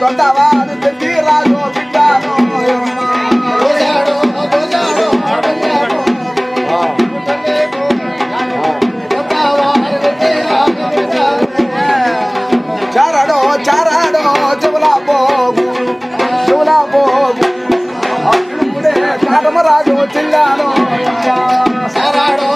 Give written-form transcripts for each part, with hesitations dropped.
దొడ్డవాడు తెచ్చి రాజు బిడ్డాను చారాడో చారాడో చెవులా పోగు అప్పుడే కాటమరాజు చిల్లాను చారాడో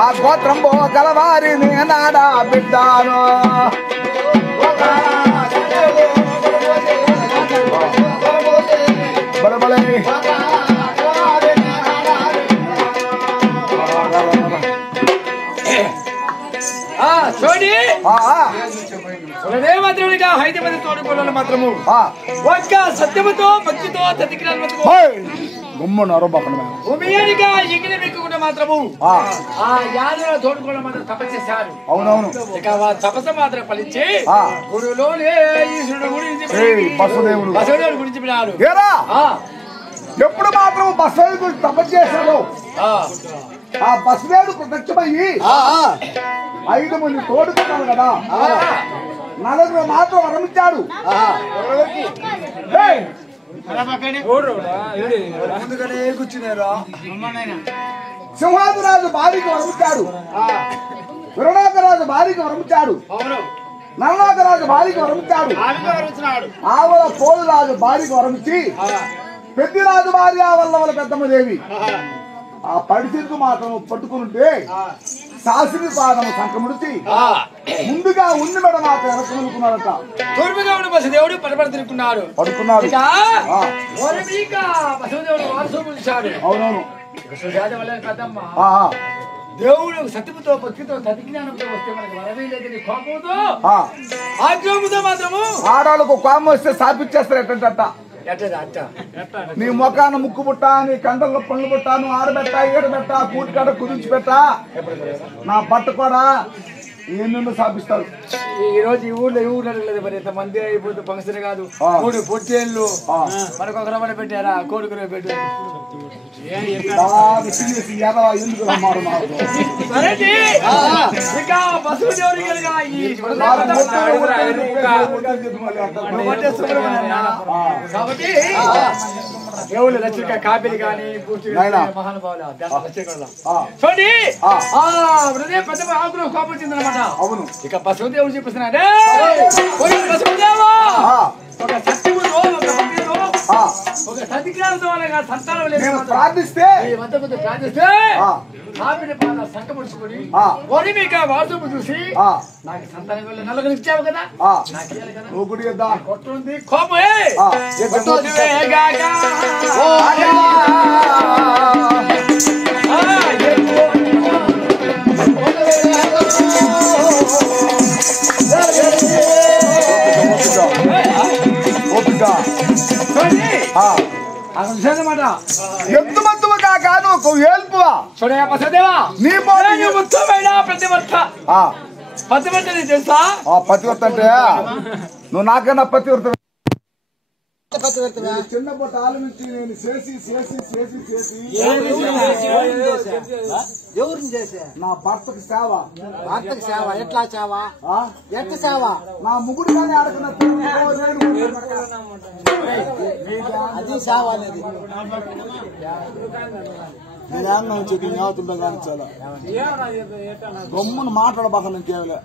ఆ గోత్రంబో గలవారి నేనాడా బిడ్డాను బలబలే చూడి మాత్రముగా హైదరాబాద్ తోడుకోవడం మాత్రము ఒక్క సత్యముతో భక్తితో ఉమేనిగా ఎగిన మెక్కుకుంటే మాత్రము ఆ యాదవ తోడుకోవడం మాత్రం తపస్సు చేశారు. అవునవును. ఇక తపస్సు మాత్రం ఫలించి గురువులోనే ఈశ్వరుడు గురించి బసవదేవుడు గురించి వినారు. ఎప్పుడు మాత్రం బసవదేవుడు గురించి తపస్సు చేశాడు. ఆ బసవేడు ప్రత్యక్షమయ్యి 5 మంది తోడుకున్నారు కదా, 4 మాత్రం వరమిచ్చాడు. సింహాద్రాజు భార్యకి వరమిచ్చాడు, విరణాకరాజు భార్యకి వరమిచ్చాడు, నరనాకరాజు భార్యకి వరమిచ్చాడు, ఆవల పోలురాజు భార్యకి వరమిచ్చి పెద్దిరాజు భార్య వల్ల పెద్దమ్మదేవి ఆ పరిస్థితి మాత్రం పట్టుకుంటే శాస్త్రి పాదము సంకముడిచి ముందుగా ఉన్ని మెడ మాత్రం వెనకనుకున్నాడట. తూర్పుగా ఉన్న బసదేవుడు పడుకున్నాడు. అవునవును. దేవుడు సత్యముతో భక్తితో తదిజ్ఞానంతో వస్తే మనకి వరమే లేదని కోపంతో ఆగ్రహంతో మాత్రము ఆడాలకు కోపం వస్తే స్థాపించేస్తారు. ఎట్టంట నీ మొఖాన ముక్కు పుట్ట, నీ కండల్లో పళ్ళు పుట్ట, నువ్వు ఆడబెట్ట, ఏడబెట్ట, కూటికాడ కుదించి పెట్ట, నా బట్ట కూడా ఎన్నెన్నో స్థాపిస్తారు. ఈ రోజు ఈ ఊర్లో లేదు మరి ఇంతమంది అయిపోతే ఫంక్షన్ కాదు. 3 పొట్టేళ్ళు మనకు ఒక రవ్వ పెట్టారా, కోడుకునే పెట్టారు. కాబట్టి దేవుళ్ళు రచయిక కాపీలు కానీ మహానుభావులు చూడండి హృదయ ప్రతిభ ఆకులు కోపం వచ్చిందనమాట. అవును. ఇక బసవదేవుడు చెప్పిస్తున్నాడే బసవదేవా ఒక సత్యముతో ఒక సతిజ్ఞానంతో సంతానం లేదు ప్రార్థిస్తే ప్రార్థిస్తే కాపిడి పాద సంకముడుచుకొని వరి మీకు వాడుతూ చూసి నాకు సంతానం వల్ల నలుగురు ఇచ్చావు కదా, కొట్టుంది కోపమే ఎంతమంది కాను ఏల్పువా చూడయా బసవదేవా నీ ముఖ్యమైన ప్రతివర్త పతివర్త తెలుసా? పతివర్త అంటే నువ్వు నాకన్నా పతివర్త ఖర్చు పెడతా చిన్న బొట్టాల నుంచి నేను చేసి ఎవరిని చేసే నా భర్తకి సేవ. భర్తకి సేవ ఎట్లా సేవ ఎట్ట సేవ నా ముగ్గురు కానీ ఆడుకున్న అది సేవ అనేది నేను చెప్పి జ్ఞాపకంగా కానీ చాలా గమ్మును మాట్లాడబాక నేను కేవలం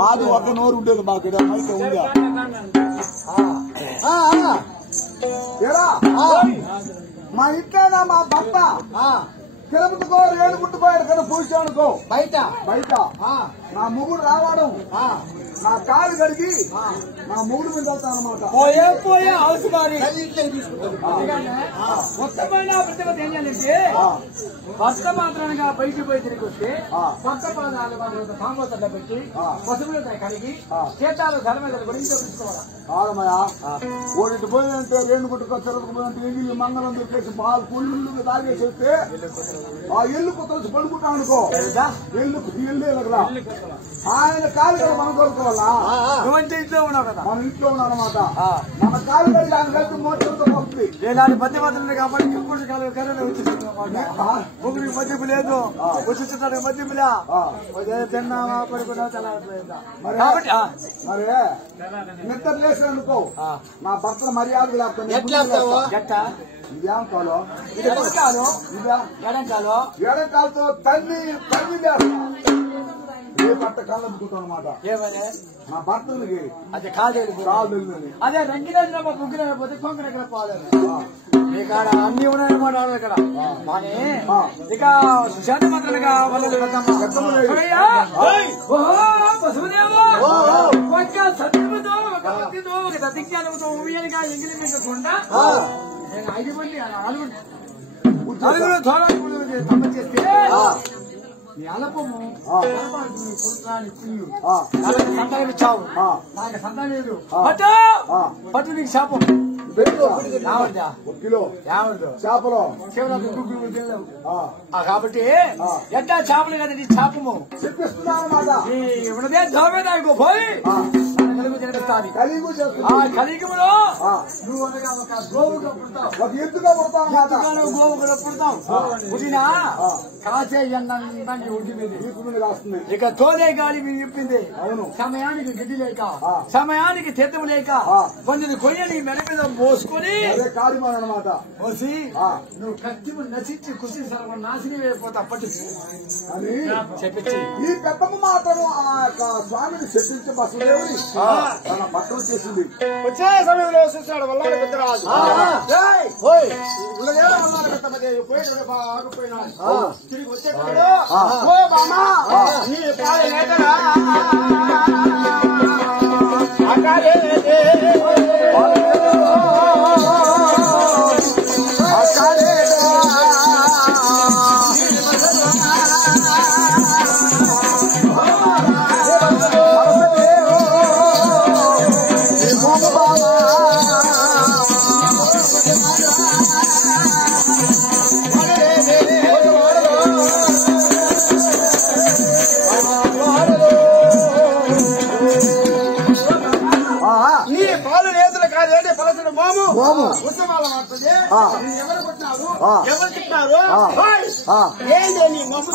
మాది ఒక నోరు ఉండేది మాకు అయితే ఉందా మా ఇంట్లోనా మా భర్త తిరుపతికో రేణుగుంటుకోయాడు కదా పూజానుకో బయట నా ముగ్గురు రావడం నా కాలు కడిగి నా మూడు మీద వెళ్తాను అనమాట. పోయే అవసరం తీసుకుంటాను. మొత్తమైన ప్రతిపత్తి ఏం చేయాలంటే భర్త మాత్రంగా బయటికి పోయి తిరిగి వస్తే కొత్త పాదాలు సాంగోతల్లో పెట్టి పసుపులు కడిగి చేతాలు ధర మీద గురించి చూపించుకోవాలి. కాదమయ్యా ఓడింటి పోయిందంటే రేణుగుంటుకో తిరుపతి పోయిందంటే ఎగిరి మంగళం దొరికేసి పాలు పుల్లు తాగేసేస్తే ఆ ఎల్లు కొత్త పడుకుంటాం అనుకో ఎల్లు ఆయన కాలు కదా మనం కోరుకోవాలా. నువ్వంటే ఇంట్లో ఉన్నావు కదా, మన ఇంట్లో ఉన్నాం అనమాట. మన కాలు కలిసి ఆయన కలిసి మోసంతో వస్తుంది. ఇలాంటి మధ్య మధ్యలో కాబట్టి ముగ్గురికి మధ్యపు లేదు వచ్చిన మధ్యపులా తిన్నావా పడుకున్నావా తెల్లవారిపోయిందా కాబట్టి మరి నిద్ర లేసినందుకో నా భర్త మర్యాద లేకపోతే ఇదేం కాలో ఎడంకాలతో తల్లి ఏ భర్త కాళ్ళు అందుకుంటాం అనమాట. నా భర్తకి అదే కాదు అదే రంగిరాజు ముగ్గురు పోతే కొంకర ఎక్కడ పోలేదు. ఇక్కడ అన్ని ఉన్నాయన్నమాట ఇక్కడ కానీ ఇక సుశాంత మంత్రులుగా ఒక సత్యముతో ఒక భక్తితో ఒక సత్యజ్ఞానంతో ఊయలుగా ఎంగిలించకుండా 5 మంది నలుగురు తప్ప చేస్తే అలపము సంతానం ఇచ్చావు, నాకు సంతానం లేదు పట్టు నీకు శాపం చేపలు కాబట్టి ఎట్టా చేపలు కదా నీ శాపము ఇప్పుడే దోమే నాకు పోయి జనిపిస్తాను. కలియుగంలో నువ్వు ఒక గోవుగా పుడతావు, గోవుగా పుడతావు. పుట్టినా కాసే ఎండంగా ఉడి మీద ఇక తోలే గాలి మీరు చెప్పింది. సమయానికి గడ్డి లేక సమయానికి తీర్థం లేక కొంచెం కొయ్యని మెడ మీద మోసుకొని అనమాట మోసి నువ్వు కత్తిము నశించి కృషి సర్వనాశనం అయిపోతా అప్పటి అని చెప్పించి ఈ పెద్దమ్మ మాత్రం ఆ యొక్క స్వామిని శపించే బసదేవుని తన పట్టణం చేసింది. వచ్చే సమయంలో చూసాడు వల్ల పెద్ద రాజు తిరిగి వచ్చే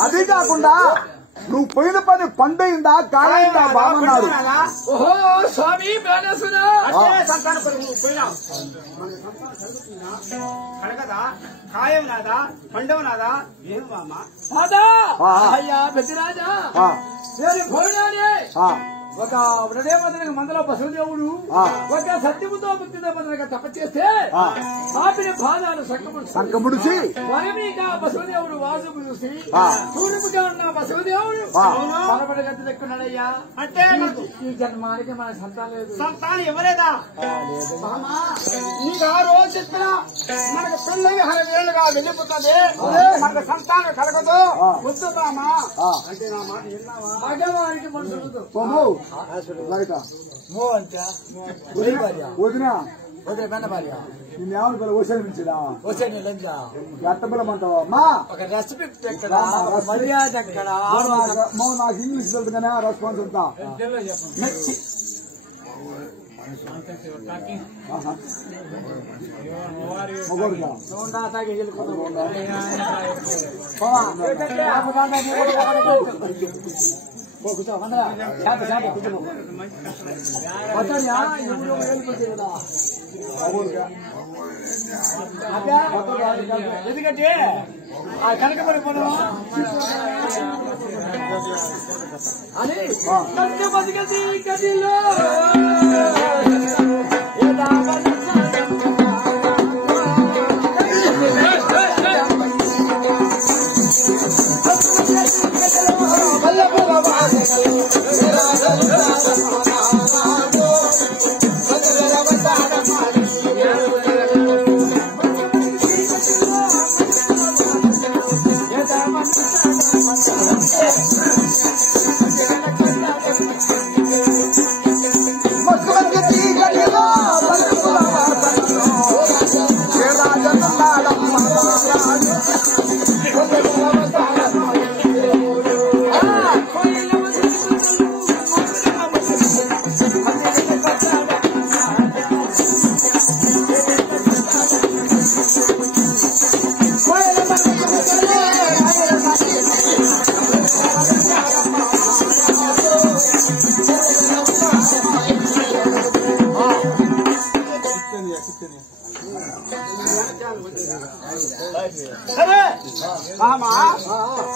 అది కాకుండా నువ్వు పోయిన పని పండయిందా కాలైందా బాగున్నారు. ఓహో స్వామి సంతాన పోయినావు కడగదా ఖాయం నాదా పండవ నాదా ఏం మాదా అయ్యా పెద్దరాజా నేను పోయినానే ఒక హృదయమంత్రికి మందలో బసవదేవుడు ఒక సత్యముతో ముక్తితో మందరగా తపచేస్తే ఆపిన బాధాలు సంకముడిచి వరమీగా బసవదేవుడు వాసుకు చూసి సూర్యుడిగా ఉన్న బసవదేవుడు పరపడి గతి దక్కున్నాడయ్యా. అంటే ఈ జన్మానికి మన సంతానం లేదు. సంతానం ఇవ్వలేదా నీకు ఆ రోజు చెప్పిన మనకు పెళ్ళి 10 ఏళ్ళుగా వెళ్ళిపోతుంది, మనకు సంతానం కలగదు వద్దుతామా అంటే నా మాట విన్నావా? మగవారికి మనసు వదినా వదిలే పెన్న భార్య నేనేమనుకోలే ఓసనించడా ఎట్టబడమంటావా అమ్మా ఒక రెస్పెక్ట్ ఎక్కడ మర్యాద ఎక్కడ నాకు ఇంగ్లీష్ తెలుసు కానీ రెస్పాన్స్ అంతా ఎందుకంటే ఆ కనకపడిపోవడం అని బతికది గదిలో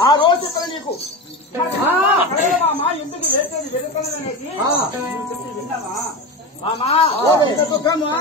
ఆ రోజు నీకు మామా ఎందుకు వేసేది వెళ్తాననేసి విన్నావా మామా దుఃఖమా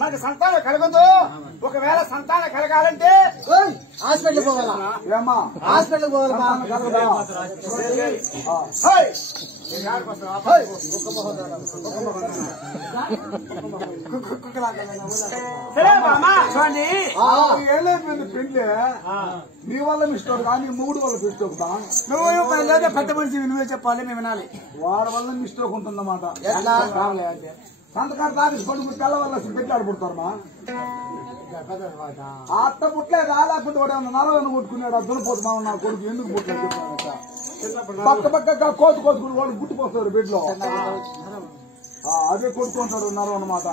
నాకు సంతానం కలగదు. ఒకవేళ సంతానం కలగాలంటే హాస్పిటల్ పోవాలా? ఏమా హాస్పిటల్ పోవాలా? సరే మామా చూడండి, 6 ఏళ్ళైపోయింది పెళ్లి. నీ వల్ల మిస్టేక్ కానీ 3 వల్ల మిస్టేక్. నువ్వు లేదా పెద్ద మనిషి నువ్వే చెప్పాలి, మేము వినాలి. వాడి వల్ల మిస్టేక్ ఉంటుందన్నమాట. ఎట్లా? సంతకాలు తాగి కొడుకు తెల్ల వల్ల పెట్టాడు పుడతారమ్మా. ఆ అత్త పుట్లే రాలేకపోతే వాడు ఏమన్నా నరవని కొట్టుకున్నాడు. దున్నపోతు నా కొడుకు ఎందుకు పుట్టలేదు చెప్పాడు. పక్క పక్క కోతు కోతుకుని వాడు గుట్టిపోతాడు బెడ్ లో. అదే కొట్టుకుంటాడు నరవ అన్నమాట.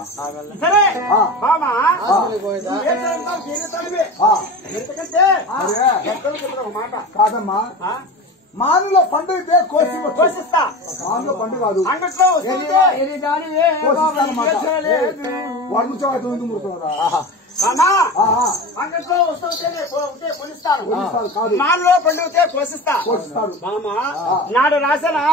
సరే మామా మాట కాదమ్మా, మానులో పండు అయితే కోసిస్తా. మానులో పండు కాదు, వాడు నుంచి వాటి ఎందుకు ముడుతున్నారా? అంగట్లో వస్తుంటే కొనిస్తాను. కాదు, మాలో పండుగతే కోసిస్తారు. మామా నాడు రాసనా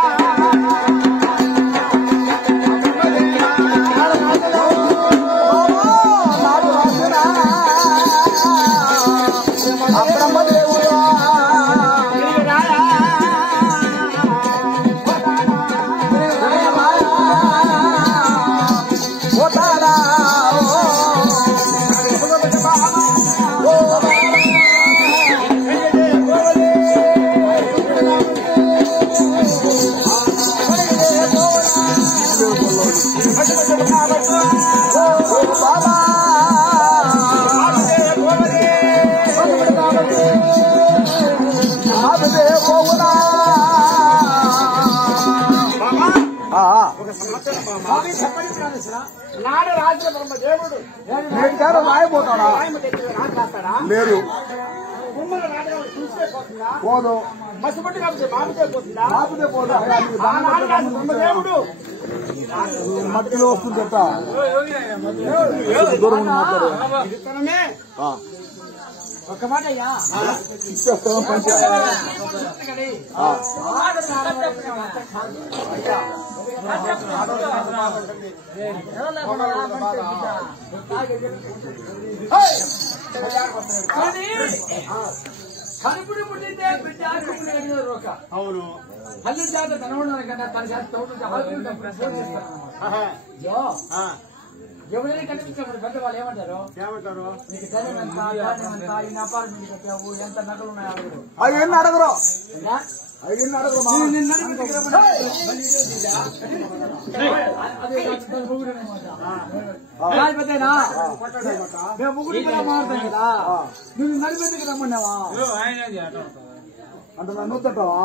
నాడు రాజుల బ్రహ్మదేవుడు రాయబోతాడా? లేదు, కుమ్మల నాటకాలు చూస్తే పోతుందా? పోదు. మసిపట్టు కాబట్టి మామితే పోతుందా? మాపితే పోదు. నాడు రాజు బ్రహ్మదేవుడు మట్టిలో వస్తుందట. దూరం మాట్లాడు. ఒక్క మాట అయ్యా ఇచ్చేస్తాను పంచ కనుపుడు పుట్టితే బిడ్డ రోక అవును తల్లి చేత కనబడాలి కదా తన చేత ఎవరైనా కనిపించినప్పుడు పెద్దవాళ్ళు ఏమంటారు నీకు ధనం ఎంత ధాన్యం ఎంత ఇన్ని అపార్ట్మెంట్ కట్టావు ఎంత నగలు ఉన్నాయో అవన్నీ అడగరు అవన్నీ అడగరు పెద్దనా మేము ముగ్గురు మారుతాం కదా నువ్వు నడిపెందుకు రమ్మన్నావా అంటే నన్ను వద్దటవా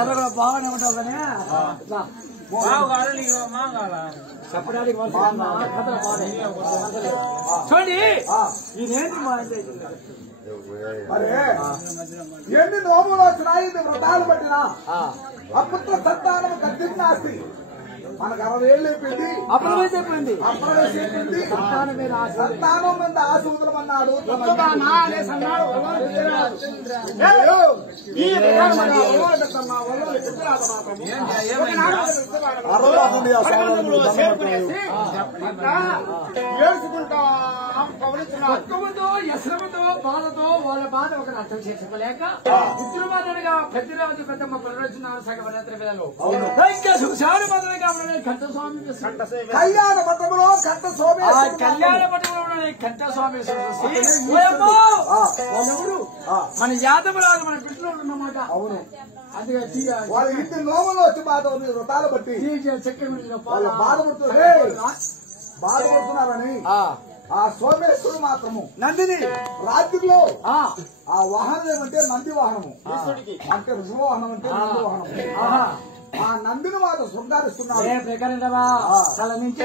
ఎర్ర బాగానే ఉంటావు కానీ చెప్పడానికి చూడండి ఇదేంటి అరే ఎన్ని నోములు వచ్చినాయి వ్రతాలు పట్టినా అపుత్ర సంతానం కత్తిన్నాస్తి మనకు 60 ఏళ్ళు అయిపోయింది అప్రవేశైపోయింది సంతానం మీద ఆశ వదలమన్నాడు ఎసరముతో బాధతో వాళ్ళ బాధ ఒక అర్థం చేసుకోలేక ఉద్రమాదనగా పెద్దరాజు పెద్దమ్మ ప్రరోజనాలు సగవరాత్రి వేళలో సుశారు మొదలుగా కళ్యాణ మఠంలో కంట సోమేశ్వరుడు కళ్యాణ మఠంలో కంట సోమేశ్వరుడు మన యాదవరాజు మన బిడ్డలో ఉన్నమాట అవును అందుకే వాళ్ళ ఇంటి నోములు వచ్చి బాధ ఉంది వ్రతాలు బట్టి చక్కెర వాళ్ళు బాధపడుతున్నారని ఆ సోమేశ్వరుడు మాత్రము నందిని రాత్రిలో ఆ వాహనం ఏమంటే నంది వాహనము అంటే రుజువాహనం అంటే నంది వాహనము ఆ నందిని మాత్రం శృంగారిస్తున్నాడు చాలా నుంచి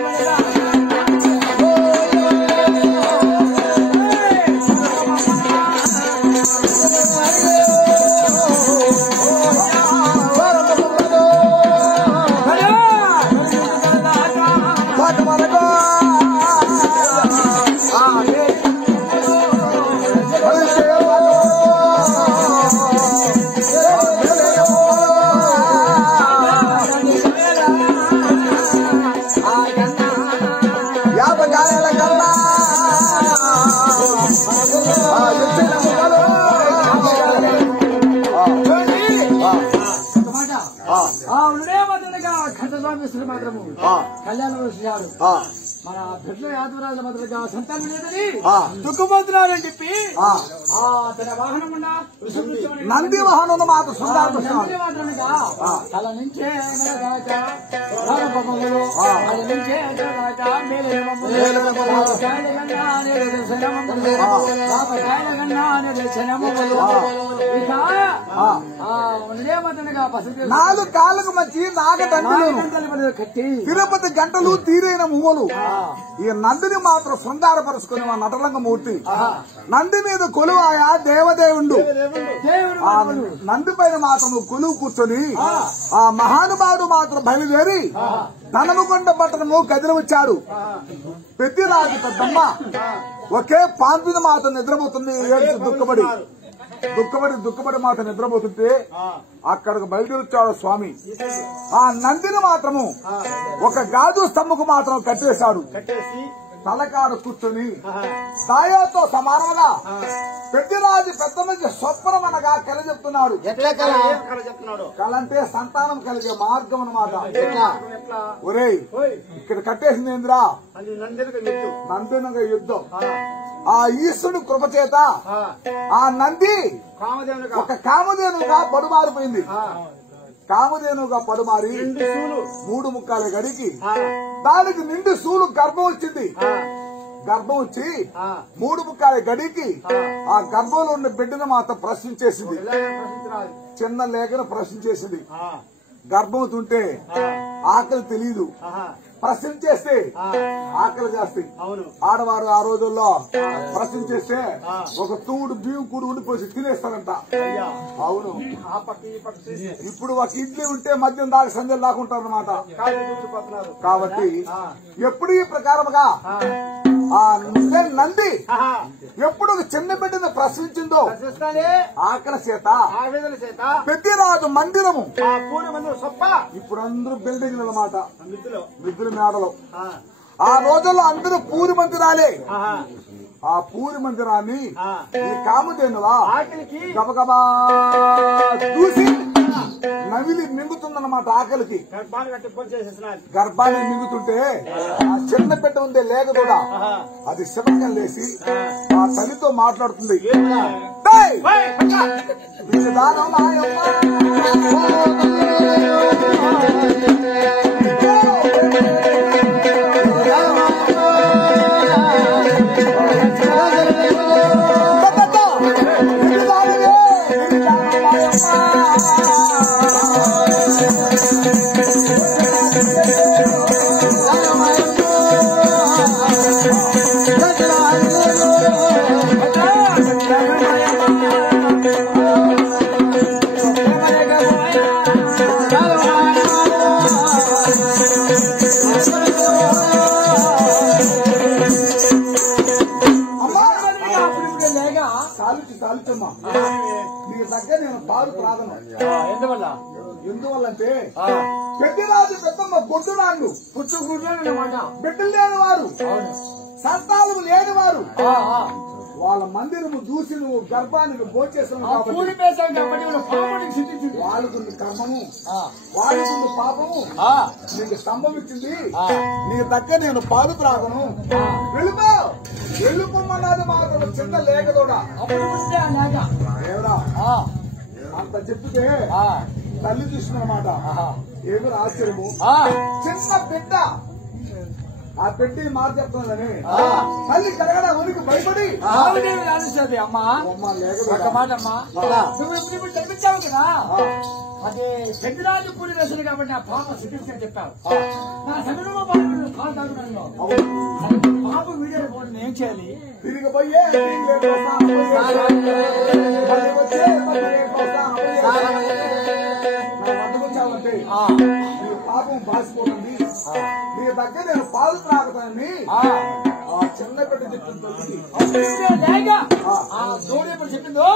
మాత్రము కళ్యాణ విషయాలు మన బిడ్డ యాదవరాజుల మొదలుగా సంతానం లేదని దుఃఖపోతున్నాడని చెప్పి తన వాహనం ఉన్న నంది వాహనం మాత్రం తల నుంచే నాలుగు కాళ్ళకు మంచి నాగదండలు కట్టి తిరుపతి గంటలు తీరైన మువ్వలు ఈ నందిని మాత్రం శృంగారపరుచుకుని మా నటరంగమూర్తి నంది మీద కొలువాయా దేవదేవుండు ఆ నంది పైన మాత్రం కొలువు కూర్చొని ఆ మహానుభావుడు మాత్రం బయలుదేరి ధనముకొండ పట్టణము కదిలి వచ్చాడు. పెద్దిరాజు పెద్దమ్మ ఒకే పాంపిన మాత్రం నిద్రపోతుంది. దుఃఖపడి మాట నిద్రపోతుంటే అక్కడికి బయలుదేరొచ్చాడు స్వామి. ఆ నందిని మాత్రము ఒక గాజు స్తంభకు మాత్రం కట్టేశాడు. తలకాడు కూర్చొని సాయాతో సమానంగా పెద్దిరాజు పెద్దమ్మకి స్వప్నం అనగా కల చెప్తున్నాడు. కల అంటే సంతానం కలిగే మార్గం అన్నమాట. ఒరేయ్ ఇక్కడ కట్టేసింది ఏంద్రా నందినగా యుద్ధం. ఆ ఈశ్వరుడు కృప చేత ఆ నంది ఒక కామధేనుగా పడుమారిపోయింది. కామధేనుగా పడుమారి 3 ముక్కాల గడికి దానికి నిండు సూలు గర్భం వచ్చింది. గర్భం వచ్చి 3 ముక్కాల గడికి ఆ గర్భంలో ఉన్న బిడ్డను మాత్రం ప్రశ్నించేసింది. చిన్న లేఖను ప్రశ్నించేసింది. గర్భం ఉంటే ఆకలి తెలియదు, ప్రశ్నించేస్తే ఆకలి చేస్తాయి. ఆడవారు ఆ రోజుల్లో ప్రశ్నించేస్తే ఒక తూడు బియ్యం కూడి ఉండిపోసి తినేస్తారంట. అవును, ఇప్పుడు ఒక ఇడ్లీ ఉంటే మద్యం దాకా సంధ్యలు దాకుంటారు అన్నమాట. కాబట్టి ఎప్పుడు ఈ ప్రకారముగా ఆ నంది ఎప్పుడు ఒక చిన్న బిడ్డను ప్రశ్నించిందో ఆకలి చేత పెద్దిరాజు మందిరము ఇప్పుడు అందరూ బిల్డింగ్లు అన్నమాట, మిద్దుల మేడలు. ఆ రోజుల్లో అందరూ పూరి మందిరాలే. ఆ పూరి మందిరాన్ని ఈ కామధేనువా గబగబా చూసి నవిలి మింగుతుందన్నమాట. ఆకలికి గర్భాన్ని మింగుతుంటే ఆ చిన్న బిడ్డ ఉండే లేక కూడా అది శివకం లేసి ఆ తల్లితో మాట్లాడుతుంది. నీకు దగ్గర నేను పాలు ప్రార్థన. ఎందువల్లంటే పెద్దరాజు పెద్దమ్మ గొడ్డునాళ్ళు బిడ్డలు లేని వారు, సంతానము లేని వారు, వాళ్ళ మందిరము చూసి నువ్వు గర్భానికి భోజేస్తున్నావు. వాళ్ళకుంది కర్మము, వాళ్ళకుంది పాపము నీకు సంభవించింది. నీ దగ్గర నేను పాలు త్రాగను, వెళ్ళిపో. వెళ్ళిపోమన్నది మాత్రం చిన్న లేకదోడా దేవుడా అంత చెప్తే తల్లి చూసినమాట. ఏదో ఆశ్చర్యము, చిన్న బిడ్డ ఆ పెట్టి మాట చెప్తుందని తల్లి కరగడ ఉనికి భయపడి అమ్మా ఒక మాట అమ్మా, నువ్వు ఇప్పుడు చదివించావు కదా, అదే పెద్దరాజు పూడి వేసాడు కాబట్టి ఆ పాప సిద్ధించని చెప్పావు. నా సమయంలో పాలు తాగుతున్నాను, పాప వీడియో పోటీ ఏం చేయాలి? తిరిగి పోయే వచ్చావంటే పాపం బాసిపోతుంది. నీ దగ్గర నేను పాలు త్రాగుతానని ఆ చిన్న బిడ్డ చెప్తుంది. దోడి ఎప్పుడు చెప్పిందో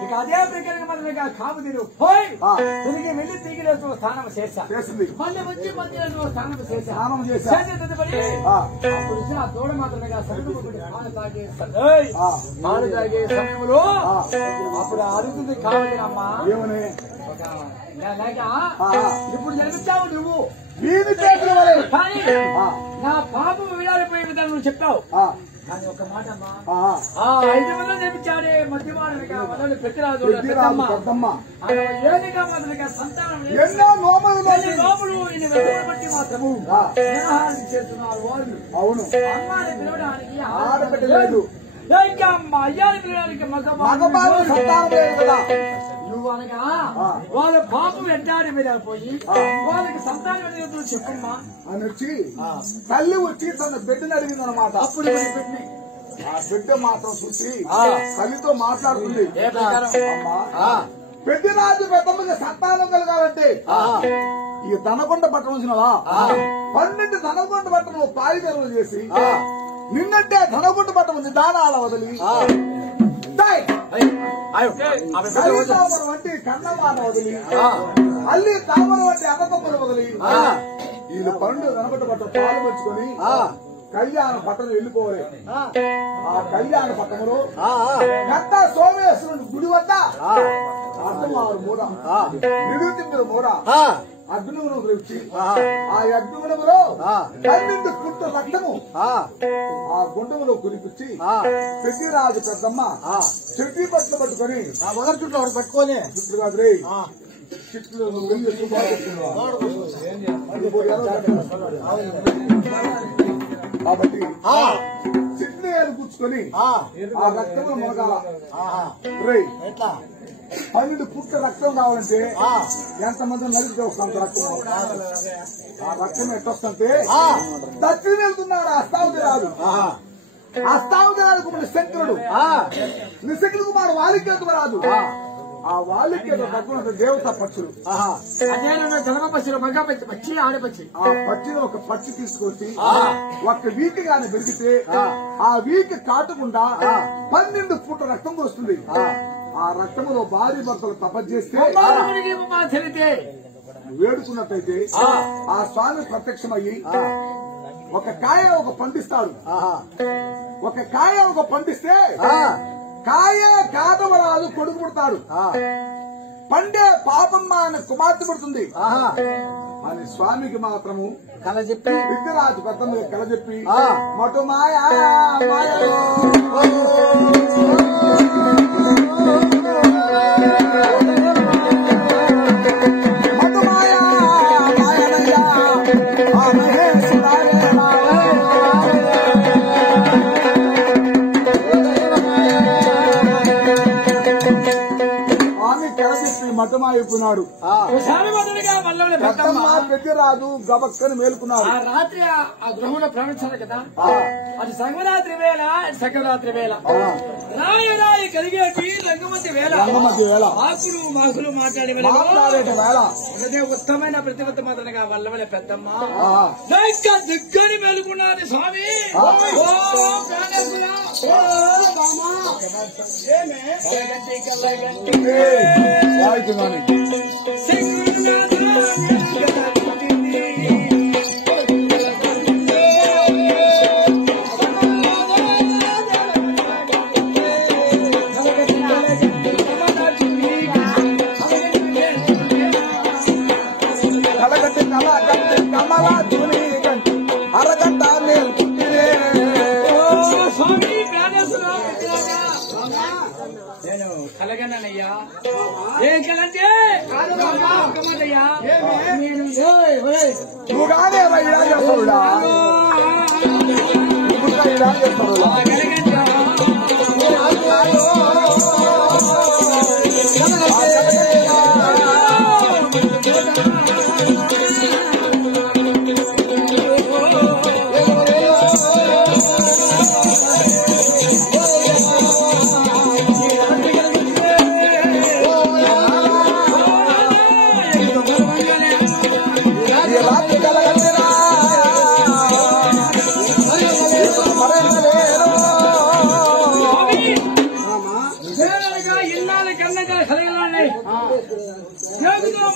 నీకు అదే ప్రకారంగా మరి కాపు తిరుగు పోయి తిరిగి వెళ్ళి తిరిగి స్నానం చేసింది. మళ్ళీ వచ్చి మందిరంలో స్నానం చేశాను. ఆ దూడ మాత్రమే పాలు తాగే సమయంలో అప్పుడు అడుగుతుంది కావాలి అమ్మా ఏమని ఇప్పుడు జరిపించావు నువ్వు. కానీ నా పాపం విడాలిపోయే విధానం నువ్వు చెప్పావు. కానీ ఒక మాట అమ్మా, 5 మంది చెప్పించాడే మధ్యవాడుగా మొదలు పెద్దరాజు ఏదిగా మొదలుగా సంతానం ఎన్నో లోపలు బట్టి మాత్రము చేస్తున్నారు వాళ్ళు. అవును, అమ్మాని పిలవడానికి ఆడబిడ్డలేదు, ఇంకా అమ్మ అయ్యాన్ని పిలవడానికి మగబాబు సంతానం లేదు కదా. నువ్వు అనగా వాళ్ళ పాపం వెంటాడి మీద పోయి వాళ్ళకి సంతానం చెప్పమ్మా అని వచ్చి తల్లి వచ్చి తన బిడ్డని అడిగింది అనమాట. అప్పుడు ఆ బిడ్డ మాత్రం చూసి తల్లితో మాట్లాడుతుంది. అమ్మా, పెద్దరాజు పెద్దమ్మకి సంతానం కలగాలంటే ఈ ధనకొండ పట్టణం వచ్చినవా 12 ధనకొండ పట్టణం పాయికరణ చేసి నిన్నంటే ధనకొండ పట్టణం నిదానాల వదిలి వంటి కన్నమాన వదిలి అల్లి తామర వంటి అన్నతమ్మలు వదిలి వీళ్ళు 12 ధనకొండ పట్టణం పాలు పంచుకొని కళ్యాణ పట్టణం వెళ్ళిపోవాలి. ఆ కళ్యాణ పట్టణంలో గట్ట సోమేశ్వరుని గుడి వద్ద అర్థమారు మూడ నిరుతింపుల మూడ అగ్నిగుణం వచ్చి ఆ అగ్నిగుణములో 12 కుట్ల రక్తము ఆ గుండములో కురిపించి పెద్దరాజు పెద్దమ్మ చెట్టి పట్లు పట్టుకొని ఒకరి చుట్టూ ఒకటి పట్టుకొని చుట్టూ కాదు రే చిట్లు కాబట్టి చిట్లు ఏలు కూర్చుకొని ఆ రక్తంలో మోగాల రే. 12 పుట్ల రక్తం కావాలంటే ఎంతమంది నడిపితే వస్తాం రక్తం. ఆ రక్తం ఎట్టొస్తుంటే దక్షిణ వెళ్తున్నాడు అస్తావతిరాజు. అస్తావతిరాజు కుమారుడు శంకరుడు, నిశక్తి కుమారు వాలికేతు రాజు. ఆ వాళ్ళకి తక్కువ దేవతా పక్షులు. అదే జనమ పక్షులు, మగ పక్షి, ఆడపక్షి. ఆ పక్షిని ఒక పక్షి తీసుకొచ్చి ఒక్క వీకి గాని పెరిగితే ఆ వీకి కాటకుండా 12 పూట రక్తం వస్తుంది. ఆ రక్తంలో భార్య భర్తలు తపస్సు చేస్తే వేడుకున్నట్టయితే ఆ స్వామి ప్రత్యక్షమయ్యి ఒక కాయ ఒక పండిస్తాడు. ఒక కాయ ఒక పండిస్తే కాయ కాదవరాదు కొడుకు పుడతాడు. పండే పాపమ్మ అనే కుమార్తె పుడుతుంది అని స్వామికి మాత్రము కల చెప్పి విద్యరాజు పెద్ద మీద కల చెప్పి మటు మాయా మఠమాయిపోయినాడు. పెద్దరాజు గబక్కని మేలుకున్నాడు. ఆ రాత్రి ఆ గృహంలో ప్రవేశించారు కదా, అది సంగరాత్రి వేళ, సంగరాత్రి వేళ రాయి కలిగేటి రంగమతి వేళ, ఆకులు మాకులు మాట్లాడే వేళ అదే ఉత్తమైన ప్రతిబద్ధమతనగా వల్లవలే పెద్దమ్మ దిగ్గని మేలుకున్నది స్వామి. అరగంట కలగనయ్యా ఏం కలంటే నువ్వుగానే ఇలా చేస్తావుడా ఇలా చేస్తావుడా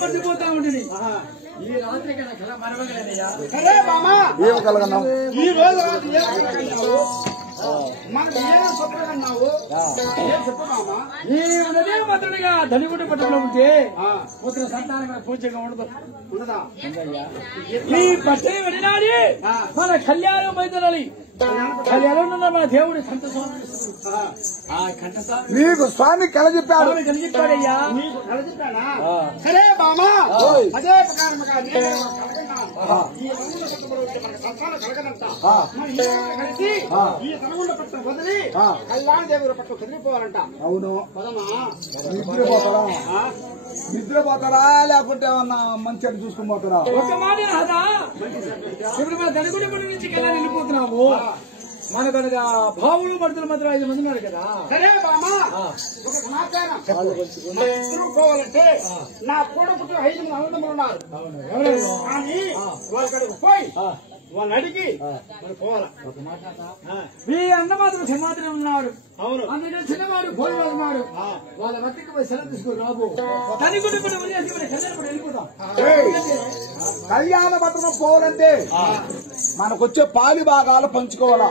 మర్చిపోతా ఉంటుంది. ఈ రాత్రి కల మరవగలనయ్యా. ఏం కలగన్నావు ఈ రోజు రాత్రి మనకి ఏం చెప్పగలన్నావు ఏం చెప్పమామా? ఈ ఉన్నదే మాత్రమే ధనిగుండ పట్టణంలో ఉంటే పుత్ర సంతానం పూజ్యంగా ఉండదు ఉన్నదా? ఈ పట్టణ వెళ్ళినాడి మన కళ్యాణం బయలుదేరాలి. కళ్యాణంలో మన దేవుడు కంఠస్వామి నీకు స్వామి కల చెప్పాడు. కలిగిస్తాడయ్యా. నీకు కల చెప్పానా? సరే బామా, అదే ప్రకారముగా నేను ఈ రంగుల పట్టణంలో మనకు సంతానం కలగనంట. మనం ఈ రంగులు కలిసి ఈ రంగుల పట్టణం వదిలి కళ్యాణ దేవుల పట్టణం కదిలిపోవాలంట. అవును. పదమా నిద్రపోతారా? నిద్రపోతారా లేకుంటే ఏమన్నా మంచి అని చూసుకుని పోతారా? ఒక మాట రాదా, ఇప్పుడు మన ధనిగుండ పట్టణం నుంచి కళ్యాణం వెళ్ళిపోతున్నాము. మన కనుక భావులు భర్తలు మాత్రం 5 మంది ఉన్నారు కదా. సరే బామా, ఒక సమాచారం పోవాలంటే నా కూడా పుట్టిన 5 మంది అన్నదమ్ములు ఉన్నారు. కానీ వాళ్ళ కడుగు పోయి వాళ్ళని అడిగి మనం పోవాలా. మీ అన్న మాత్రం చిన్నమాత్రం ఉన్నాడు. అవును. అందుకని చిన్నవాడు భోజనం ఉన్నాడు. వాళ్ళ మట్టికి పోయి సెలవు తీసుకుని రాబో ధనిగుండ పట్టణం వదిలేసి మన కళ్యాణం కూడా వెళ్ళిపోతాం. కళ్యాణ పట్టణం పోవాలంటే మనకొచ్చే పాలి భాగాలు పంచుకోవాలా.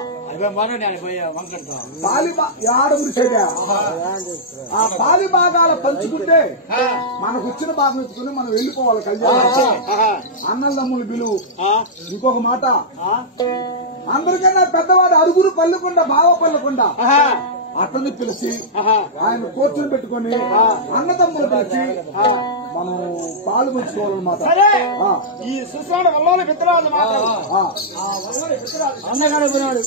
ఆడముడిసేదా ఆ పాలి భాగాలు పంచుకుంటే మనకు వచ్చిన భాగం ఎత్తుకుని మనం వెళ్ళిపోవాలి. కళ్యాణం అన్నదమ్ములు బిలువు. ఇంకొక మాట, అందరికన్నా పెద్దవాడు అరుగురు పల్లెకుండా బావ పల్లెకుండా అతన్ని పిలిచి ఆయన కూర్చొని పెట్టుకుని అన్నదమ్ములు పిలిచి మనం పాలు పంచుకోవాలన్నమాట. ఈ సుశ్రాణ వల్ల విత్తనాలు అన్నగాడు పోయినాడు.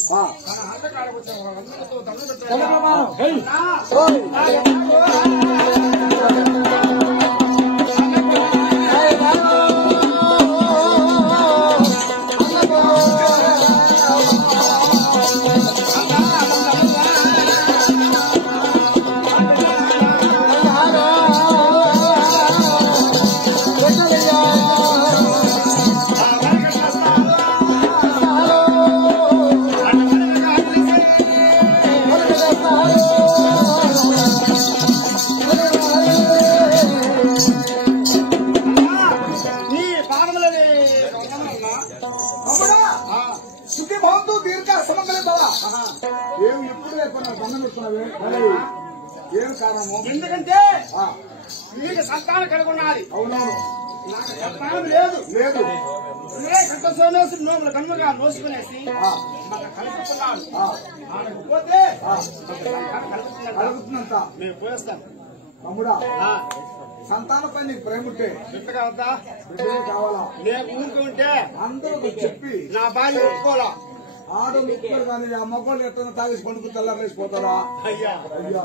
దీర్ఘ సుమంగళం బావా ఏమి ఎప్పుడు లేకుండా బంధం పెట్టుకున్నావే ఏం కారణము? ఎందుకంటే మీకు సంతానం కలిగి ఉన్నది. అవునవును. నాకు సంతానం లేదు. లేదు. కంటసోనేసి నోములు కన్నుగా నోసుకునేసి కలుపుతున్నాను. పోతే కలుగుతుందంట. నేను పోయేస్తాను. తమ్ముడా, సంతానపై నీకు ప్రేమ ఉంటే బిడ్డ కావద్దా? బిడ్డలే కావాలా? నేను ఊరుకుంటే అందరూ చెప్పి నా భార్య ఒప్పుకోవాలా? ఆడోళ్ళు ఒప్పుకోరు కానీ ఆ మగవాళ్ళు ఎట్లా తాగేసి పండుకు తెల్లారేసిపోతారా? అయ్యా అయ్యా,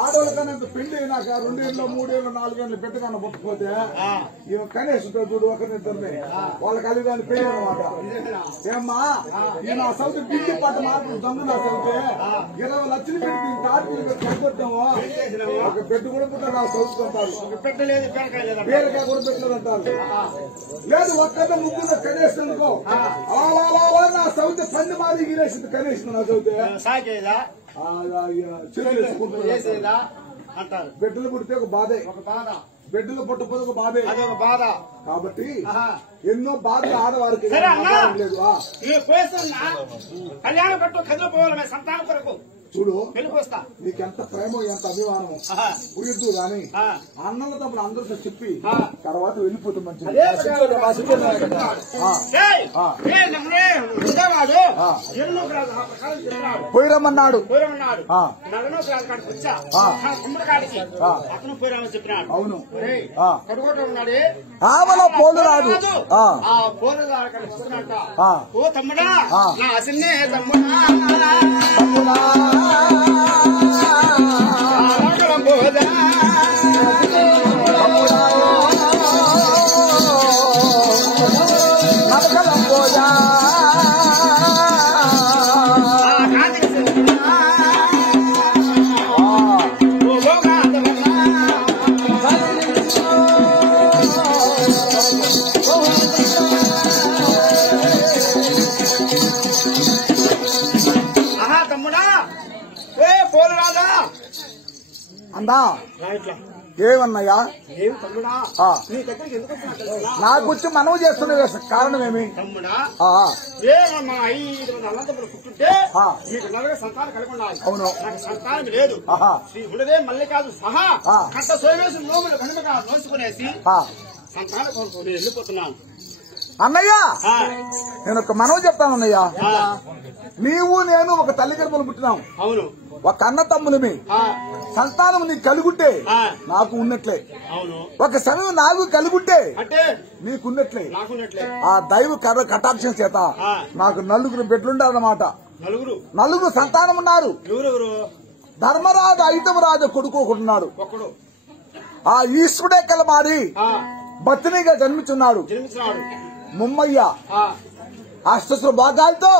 ఆడోళ్ళ కన్నా పెళ్లి నాకు 2 ఏళ్ళు 3 ఏళ్ళు 4 ఏళ్ళు బిడ్డ కన్నా పుట్టకపోతే ఇవి కనీసం చూడు ఒకరినిద్దరిని వాళ్ళకి అది కానీ పెళ్లి అనమాట. ఏమ్మా నేను ఆ సౌతి బిడ్డి పాట మాత్రం దమ్ము నా సౌతే 20 లక్షలు పెట్టి తాటి కొట్టుకొట్టాము. ఒక బిడ్డ కూడా పుట్టారు ఆ సౌతుకుంటారు. పెట్టలేదు బీరకాయ కూడా పెట్టలేదంటారు. లేదు ఒక్కటే ముగ్గురు కనేసినందుకో నా సౌతి పన్ను మాది గిరేసింది కనీసం నా సౌతే సాకేదా చేసేదా అంటారు. బిడ్డలు పుడితే ఒక బాధే, ఒక బాధ. బిడ్డలు పుట్టకపోతే ఒక బాధే. అదొక బాధ. కాబట్టి ఎన్నో బాధలు ఆడవారికి సరే అన్నా, లేదు. నేను పోయేస్తున్నా. కళ్యాణం కట్టు కదిలో పోవాలి సంతానం కొరకు. చూడు వెళ్ళిపోస్తా. నీకెంత ప్రేమ ఎంత అభిమానం పుయ్యద్దు గాని అన్నల తప్పుడు అందరితో చెప్పి తర్వాత వెళ్ళిపోతే మంచిది. పోయిరమ్మన్నాడు. అతను పోయిరామని చెప్పినాడు. అవును. కడుగోట ఉన్నాడు. ఆవలో పోలు రాదు. ఆ పోలు చూస్తున్నట్ట. ఓ తమ్ముడా, నా అసన్నే తమ్ముడా అందా ఏమన్నాయా? నాకు వచ్చి మనవి చేస్తున్న కారణం ఏమి? అవును. సంతానం లేదు. శ్రీ గుడదే మల్లికాదు సహా కట్ట సోమేసి నోములు కనుమగా నోసుకునేసి సంతానం వెళ్ళిపోతున్నాను. అన్నయ్య నేను ఒక మనవి చెప్తాను అన్నయ్య. నీవు నేను ఒక తల్లి గర్భలు పుట్టినాం. అవును. ఒక అన్న తమ్ములమి. సంతానం నీకు కలుగుంటే నాకు ఉన్నట్లే. ఒక సమయం నాకు కలుగుంటే నీకున్నట్లే. ఆ దైవ కటాక్షం చేత నాకు 4 బిడ్డలుండాలన్నమాట. 4 సంతానం ఉన్నారు. ధర్మరాజు ఐతమరాజు కొడుకు ఒకడున్నాడు. ఆ ఈశ్వరుడే కలమారి బతినిగా జన్మించున్నాడు. ముమ్మయ్య అష్టశ్ర భాగాలతో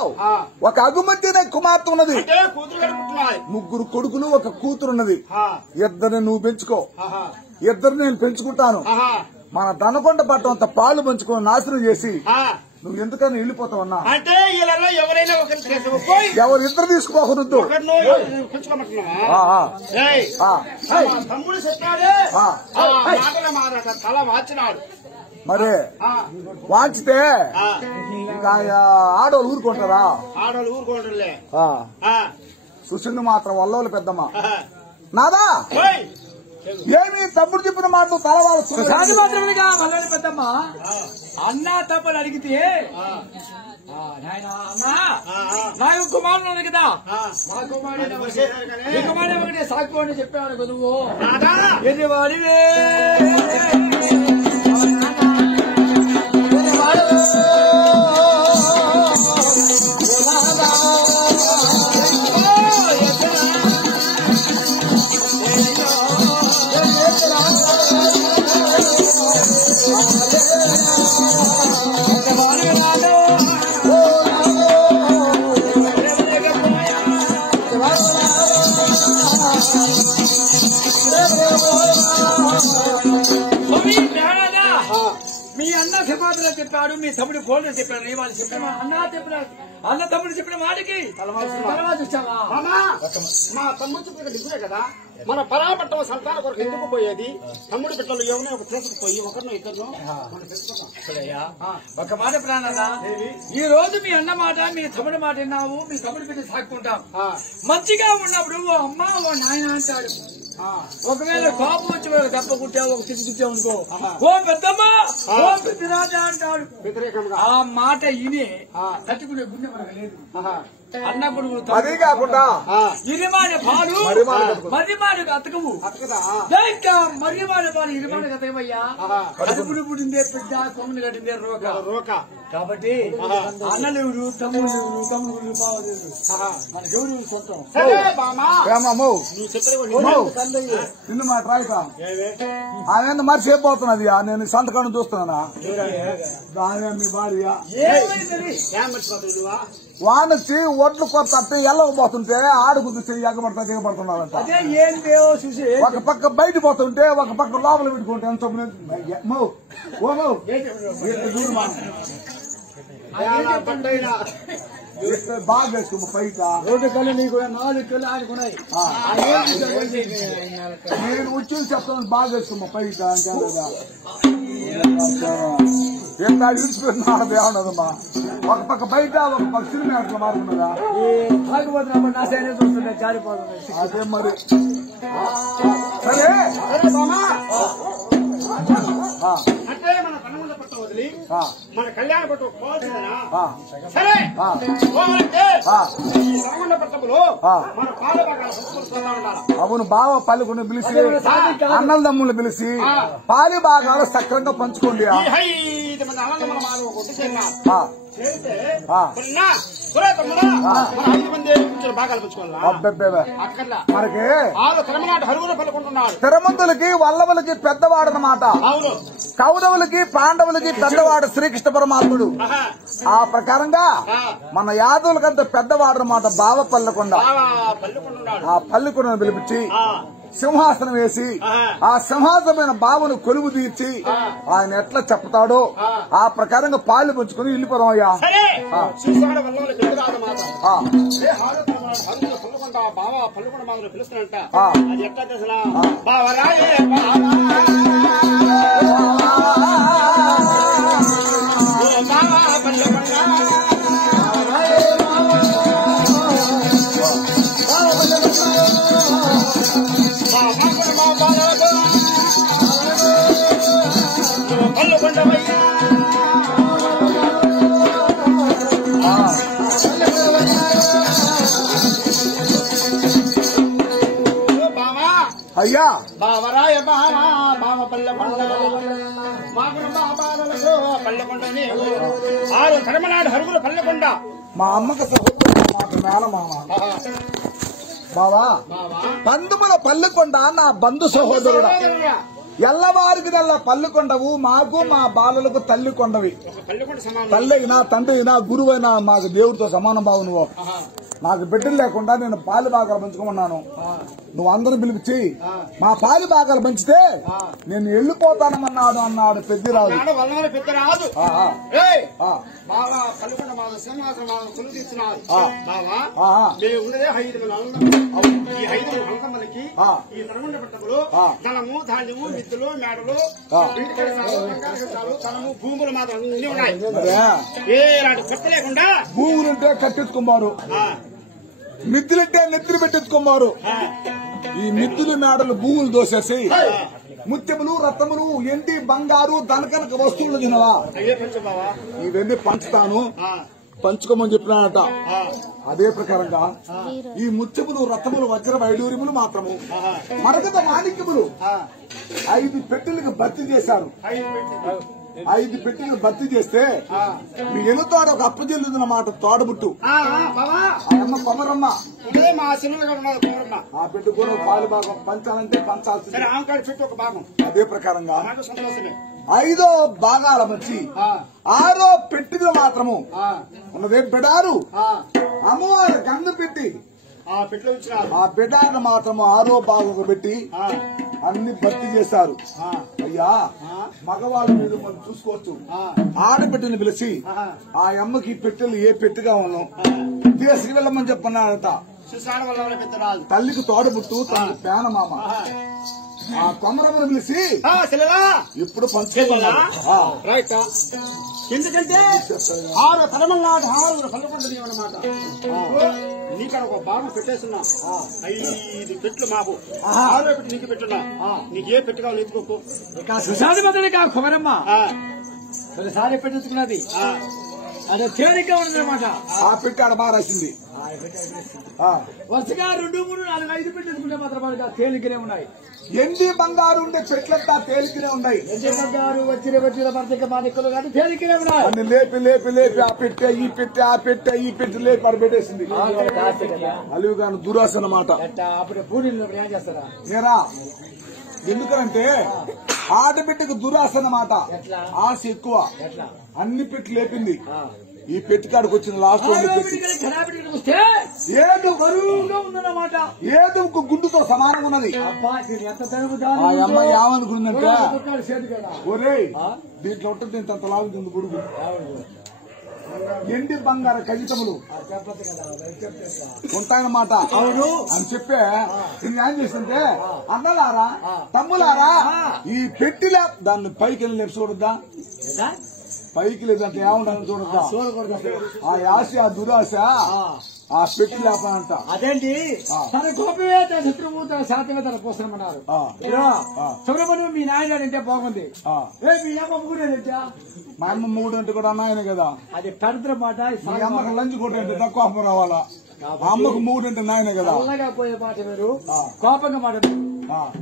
ఒక అగుమతి అనే కుమార్తె ఉన్నది. 3 కొడుకులు 1 కూతురున్నది. 2 నువ్వు పెంచుకో, 2 నేను పెంచుకుంటాను. మన దనకొండ పట్టం అంత పాలు పంచుకొని నాశనం చేసి నువ్వు ఎందుకని వెళ్ళిపోతావన్నా? అంటే ఎవరైనా ఎవరిద్దరు తీసుకోకూడదు. తమ్ముడు చెప్పాడే తల మార్చినాడు. మరే వాంచితే ఇంకా ఆడోళ్ళు ఊరుకుంటారా? ఆడోళ్ళు ఊరుకుంటారులే. సుశీల్ మాత్రం వల్లోళ్ళు పెద్దమ్మ నాదా ఏమి తమ్ముడు చెప్పిన మాటలు తల వాళ్ళు మాత్రమేగా వల్లని పెద్దమ్మ అన్నా తప్పని అడిగితే నాకు కుమారుడు ఉంది కదా, మా కుమారుడు ఒకటే సాకువాడిని చెప్పాను కదా నువ్వు. ఎన్ని వాడివే మీ అన్న సమాధానం చెప్పాడు, మీ తమ్ముడు గోల్డ్ చెప్పాడు, నీ వాళ్ళు చెప్పిన అన్న తమ్ముడు చెప్పిన మాటకి తర్వాత ఇచ్చావా? మా తమ్ముడు చెప్పిన నిజమే కదా. మన పరాపట్టం సంతాన కొరకు ఎందుకు పోయేది? తమ్ముడు బిడ్డలు ఎవరినో ఒక తీసుకుపోయి ఒకరినో ఇద్దరు ఒక మాట ప్రాణాలా, ఈ రోజు మీ అన్న మాట మీ తమ్ముడి మాట విన్నావు, మీ తమ్ముడి బిడ్డ సాక్కుంటాం. మంచిగా ఉన్నప్పుడు ఓ అమ్మ ఓ నాయన అంటాడు. ఒకవేళ కోపం వచ్చి దెబ్బ కుట్టావు, ఒక తిరిగి కుట్టావు అనుకో, ఓ పెద్దమ్మ ఓ పెద్దరాజా అంటాడు. ఆ మాట ఇని తట్టుకునే గుండె మనకు లేదు. అన్నప్పుడు అదే కాకుండా ఇరిమాడ పాలు మర్రిమాడు అతకవు, మర్రిమాడ పాలు ఇరిమాడ కతకవయ్యా. కడుపులు పుట్టిందే బిడ్డ, కొమ్ములు కట్టిందే రోక. కాబట్టి అన్నలేవుడు, తమ్ముడు బావలేడు, మన గౌరవం సొంతం. నిన్ను మాట రాయిక ఆయన మర్చిపోతున్నది. నేను సంతకాన్ని చూస్తున్నానా? దాని మీ భార్య వానొచ్చి ఒడ్లు కొత్త ఎల్లకపోతుంటే ఆడుకుంటూ చెయ్యి ఎగబడుతున్నారంట. ఒక పక్క బయట పోతుంటే ఒక పక్క లోపల పెట్టుకుంటే ఎంత బాగా వేసుకో పైక 2 కళ్ళు నీకు 4 కళ్ళు ఆడుకున్నాయి. నేను వచ్చి చెప్తాను బాగా వేసుకో పైక అంటే కదా. ఎంత ఇడిచిపోతున్నా ఒక పక్క బయట ఒక పక్క సినిమా మారుకున్నదా? ఆగిపోతున్నప్పుడు నా సైన్ చూస్తుంటే జారిపోతుంది. అదే మరి సరే అంటే మన కన్నముల పట్ట వదిలి మన కళ్యాణ పట్టు పోవాల్సిందనా? సరే కన్నముల పట్టములో మన పాల భాగాల ఉండాలి. అవును, బావ పల్లెకుండా పిలిచి అన్నల దమ్ములు పిలిచి పాలి భాగాలు సక్రంగా పంచుకోండి. 5 మంది అన్నదమ్ముల మాలో ఒకటి మనకి పలుకుంటున్నాడు. తిరుమంతులకి వల్లవులకి పెద్దవాడనమాట. కౌరవులకి పాండవులకి పెద్దవాడు శ్రీకృష్ణ పరమాత్ముడు. ఆ ప్రకారంగా మన యాదవులకంత పెద్దవాడనమాట బావ పల్లెకొండ. ఆ పల్లెకొండను పిలిపించి సింహాసనం వేసి ఆ సింహాసనమైన బావను కొలువు తీర్చి ఆయన ఎట్లా చెప్తాడో ఆ ప్రకారంగా పాలు పంచుకుని వెళ్ళిపోదామయ్యా. బావ పల్లుకొండ మాదిరి పిలుస్తానంట. అది ఎట్లా తెలిసిన బావరాయే అయ్యా బావరాయ బావా బావ పల్లెకొండ పల్లెకొండని 6 కర్మనాడు హరుగులు పల్లెకొండ. మా అమ్మకి మేనమామ బావా 19 పల్లెకొండ నా బంధు సహోదరుడు. ఎల్లవారికి నల్ల పల్లెకొండవు, మాకు మా బాలలకు తల్లి కొండవి. తల్లి అయినా తండ్రి అయినా గురువైనా మాకు దేవుడితో సమానం బావు. నువ్వు నాకు బిడ్డలు లేకుండా నేను పాలు భాగాలు పంచుకోమన్నాను. నువ్వు అందరూ పిలిపించి మా పాలు భాగాలు పంచితే నేను వెళ్ళిపోతానమన్నాడు అన్నాడు పెద్దిరాజు. బాగా పల్లెకొండ మాకు సింహాసనం మాకు కొలు తీస్తున్నారు. ఈ 5 మందికి ఈ తరమండ పట్టకులు ధనము ధాన్యము మిత్తులు మేడలు ధనము భూములు మాత్రం అన్ని ఉన్నాయి. ఏలాంటి కొత్త లేకుండా భూములుంటే కట్టించుకున్నారు, మిత్తులంటే నెత్తిని పెట్టించుకున్నారు. ఈ మిత్తులు మేడలు భూములు దోసేసి ముత్యములు రత్నములు ఎండి బంగారు ధనకనక వస్తువులు తినవా ఇవన్నీ పంచుతాను పంచుకోమని చెప్పినాడట. అదే ప్రకారంగా ఈ ముత్యములు రత్నములు వజ్ర వైడూర్యములు మాత్రము మరగత మాణిక్యములు 5 పెట్టెలకు భర్తీ చేశారు. 5 పెట్టెలు భర్తీ చేస్తే మీ ఎనుతోడ ఒక అప్పు చెల్లుదన్నమాట. తోడబుట్టు అమ్మ కొమరమ్మ మా సినిమా ఆ పెట్టు కూడా పాలు భాగం పంచాలంటే పంచాల్సింది. ఒక భాగం అదే ప్రకారంగా 5వ భాగాల మంచి 6వ పెట్టిన మాత్రము ఉన్నదే బిడారు అమ్మవారు గంగ పెట్టి ఆ పెట్టెలు ఆ బిడారు మాత్రము 6వ భాగం పెట్టి అన్ని భర్తీ చేశారు. అయ్యా మగవాళ్ళ మీద మనం చూసుకోవచ్చు. ఆడబిడ్డని పిలిచి ఆ అమ్మకి పెట్టెలు ఏ పెట్టిగా ఉన్నాం తీసుకు వెళ్ళమని చెప్పన్నాడట. తల్లికి తోడబుట్టు తల్లి పేనమామ ఆ కొమరమ్మను పిలిచి ఇప్పుడు పంచుకున్నాడు. ఎందుకంటే 6 తరముల నాటి 6 పల్లెపండులు అన్నమాట. నీకు ఒక భాగం పెట్టేస్తున్నా. 5 పెట్లు మాకు 6 పెట్టి నీకు పెట్టున్నా. నీకు ఏ పెట్టి కావాలి ఎత్తుకోకు. సుశాంతి మొదటి కొమరమ్మ ఒకసారి పెట్టించుకున్నది. అదే తేలిగ్గా ఉన్నదన్నమాట. ఆ పెట్టి ఆడ బాగా రాసింది. వరుసగా 2, 3, 4, 5 పెట్టించుకుంటే మాత్రం తేలిగ్గానే ఉన్నాయి. ఎండి బంగారు ఉండే చెట్లంతా తేలికనే ఉన్నాయి. ఎండి బంగారు వచ్చిన భర్తక మాదికలు కానీ తేలికనే ఉన్నాయి. అన్ని లేపి లేపి లేపి ఆ పెట్టే ఈ పెట్టే ఆ పెట్టే ఈ పెట్టి లేపి అక్కడ పెట్టేసింది. అలివి గాను దురాశ అన్నమాట. అప్పుడు పూరీలు ఏం చేస్తారా నేరా ఎందుకనంటే ఆడబిడ్డకు దురాశ అన్నమాట. ఆశ ఎక్కువ. అన్ని పెట్టి లేపింది. ఈ పెట్టికాడికి వచ్చిన లాస్ట్ ఏదో గుండుతో సమానం ఉన్నది. ఆ అమ్మాయి ఏమనుకుందంటే ఒరే దీంట్లో ఉంటుంది ఇంత లాగుతుంది గుడుగు ఎండి బంగార కజితములు ఉంటాయన్నమాట. అవును అని చెప్పే ఏం చేస్తుంటే అన్నలారా తమ్ములారా ఈ పెట్టిలా దాన్ని పైకి వెళ్ళి లేపు చూడద్దా పైకి లేదంటే ఏముండాలని చూడద్దా ఆ ఆశ ఆ దురాశ ఆ పెట్టి లేపనంట. అదేంటి తన కోపమే తన శత్రువు తన శాతమే తన పోసనమన్నారు. సుబ్రహ్మణ్యం మీ నాయన అంటే బాగుంది. మీ అమ్మ కూడా మా అమ్మ 3 అంటే కూడా అన్నాయనే కదా. అది పెడతారు మాట. మీ అమ్మకు లంచ్ కొట్టే కోపం రావాలా. అమ్మకు 3 అంటే నాయనే కదా. చల్లగా పోయే మాట వేరు కోపంగా మాట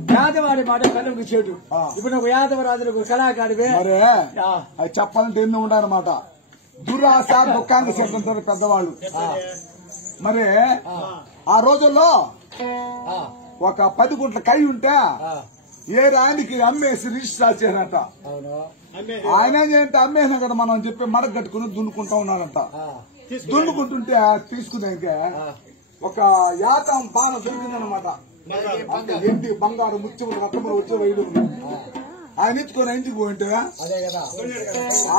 పేదవాడి మాట కళ్ళకు చెడు. ఇప్పుడు నువ్వు యాదవరాజులకు కళాకారివే. మరే అది చెప్పాలంటే ఎన్నో ఉండాలన్నమాట. దురాశ దుఃఖానికి చెప్తుంటారు పెద్దవాళ్ళు. మరి ఆ రోజుల్లో ఒక 10 గుంట్ల కై ఉంటే ఏ రానికి అమ్మేసి రిజిస్టర్ చేయాలంట. ఆయన ఏంటంటే అమ్మేసినా కదా మనం చెప్పి మడక కట్టుకుని దున్నుకుంటా ఉన్నాడంట. దున్నుకుంటుంటే తీసుకునేకే ఒక యాతం బాణ దొరికిందనమాట. ఎండి బంగారు ముత్యములు రక్తములు వచ్చే వైడు ఆయన ఇచ్చుకొని ఇంటికి పోయింటే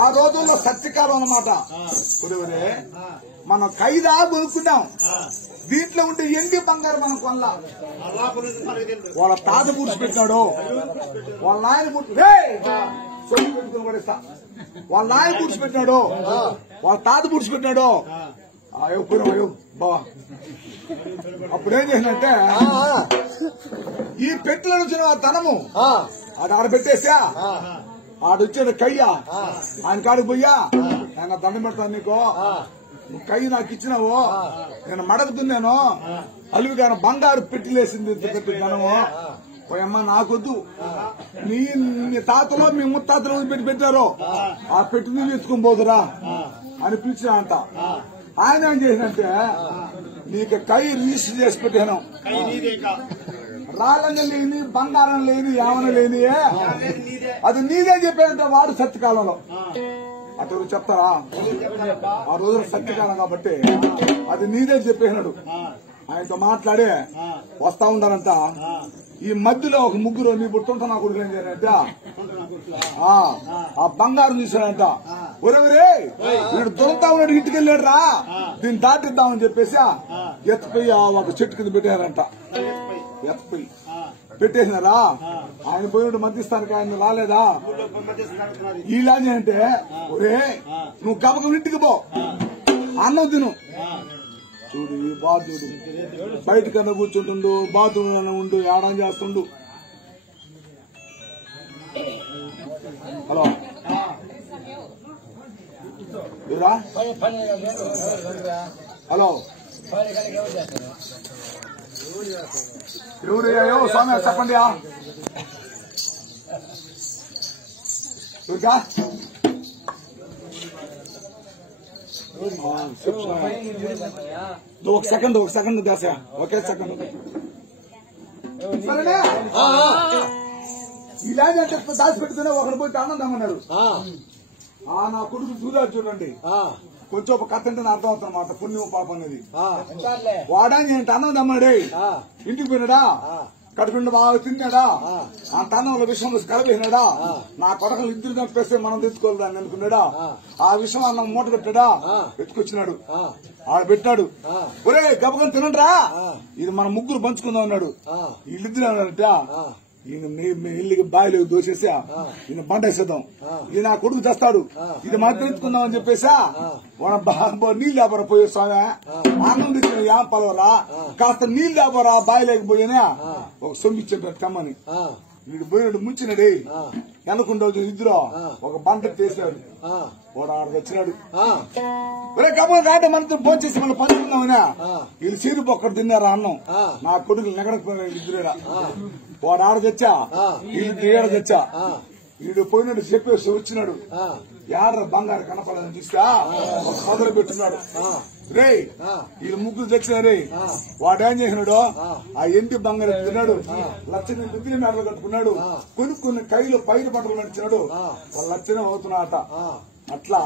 ఆ రోజుల్లో సత్యకాలం అన్నమాట. పులివరే మనం ఖైదా కొనుక్కున్నాం. దీంట్లో ఉంటే ఎండి బంగారు మనం కొనలా. వాళ్ళ తాత పూడ్చిపెట్టినాడు. వాళ్ళ నాయన సొమ్ము పెట్టుకుని కూడా ఇస్తా. వాళ్ళ నాయన పూడ్చిపెట్టినాడు. వాళ్ళ తాత పూడ్చిపెట్టినాడు. అయ్యో బావా అప్పుడేం చేసినట్టే ఈ పెట్టిలో వచ్చిన ధనము ఆడ పెట్టేసా ఆడొచ్చాడు కయ్యా ఆయన కాడికి పోయా ఆయన దండం పెడతాను నీకు నువ్వు కయ్యి నాకు ఇచ్చినావు నేను మడకు తిన్నాను అలివి గారు బంగారు పెట్టిలేసింది ధనము పోయమ్మ నాకొద్దు మీ తాతలో మీ ముత్తాతలో పెట్టి పెట్టారు ఆ పెట్టి నువ్వు తీసుకుని పోదురా అని పిలిచినా అంట. ఆయన ఏం చేసినంటే నీకు కై రిజిస్టర్ చేసి పెట్టాను. రాళ్ళని లేని బంగారం లేని ఏమన లేని అది నీదే చెప్పానంటే వాడు సత్యకాలంలో అటు చెప్తారా ఆ రోజున సత్యకాలం కాబట్టి అది నీదే చెప్పేసినాడు. ఆయనతో మాట్లాడి వస్తా ఉండాలంట. ఈ మధ్యలో ఒక ముగ్గురు నీ పుట్టుంటా నా కొడుకు ఏం చేయాలంట ఆ బంగారు చూశాడంట. ఒరే వీడు దొరుకుతా ఉన్నాడు ఇంటికి వెళ్ళాడు రా దీన్ని దాటిద్దామని చెప్పేసి ఎత్తిపోయి ఒక చెట్టు కింద పెట్టారంట. ఎత్తిపోయి పెట్టేసినారా ఆయన పోయినట్టు మధ్యస్థానికి ఆయన రాలేదా ఇలానే అంటే ఒరే నువ్వు గబకం ఇంటికి పో అన్నం తిను చూడు ఈ బాధుడు బయటకన్నా కూర్చుంటుండు బాత్రూమ్ ఉండు ఏడాది చేస్తుండు. హలో హలో ఎవరయ్యో స్వామి చెప్పండి ఒక సెకండ్ దాస ఒకే సెకండ్ సరేనా ఇలాగే దాచిపెట్టుకునే ఒకరు పోయి ఆనందమన్నాడు. నా కొడుకు చూడాలి చూడండి కొంచెం ఒక కథ అంటే అర్థం అవుతున్నమాట పుణ్యం పాపం అనేది వాడని ఏంటి అన్నం దమ్మాడే ఇంటికి పోయినాడా కడుపుండి బాగా తిన్నాడా ఆ తనంలో విషయంలో కలబోయినాడా నా కొడకలు ఇద్దరు చంపేస్తే మనం తెచ్చుకోవాలని అనుకున్నాడా ఆ విషయం అన్న మూట పెట్టాడా ఎత్తుకొచ్చినాడు ఆడ పెట్టాడు ఒరే గబగం తినండిరా ఇది మన ముగ్గురు పంచుకుందాం అన్నాడు వీళ్ళిద్దరు అన్నారట ఈయన ఇల్లుకి బావిలోకి దోసేసా ఈయన బండ వేసేద్దాం ఈయన నా కొడుకు తెస్తాడు ఇది మాత్రం ఎత్తుకుందాం అని చెప్పేసా నీళ్ళు లేబరా పోయే స్వామి అన్నం తెచ్చిన ఏం పలవరా కాస్త నీళ్ళు లేబరా బావిలోకి పోయినా ఒక సొమ్మిచ్చాడు తెమ్మని వీడు పోయినాడు ముంచినాడు వెనకుండవు ఇద్దరు ఒక బంట తీసాడు వాడు ఆడ వచ్చినాడు ఒరే కబుర్ కాట మనతో ఫోన్ చేసి మనం పంచుకుందామనా వీళ్ళు సీరు ఒక్కడు తిన్నారా అన్నం నా కొడుకులు నెగడకపోయినా ఇద్దరేరా వాడు ఆడ తెచ్చా వీళ్ళు ఏడ తెచ్చా వీడు పోయినాడు చెప్పేసి వచ్చినాడు యాడ్ర బంగారు కనపడదని చూస్తా ఒక మొదలు పెట్టున్నాడు రే వీళ్ళు ముగ్గురు తెచ్చినా రే వాడేం చేసినాడు ఆ ఎండి బంగారు తిన్నాడు లక్షణ రుద్రి మేడలు కట్టుకున్నాడు కొన్ని కైలో పైన బట్టలు నడిచినాడు వాళ్ళు లక్షణం అవుతున్నాట అట్లా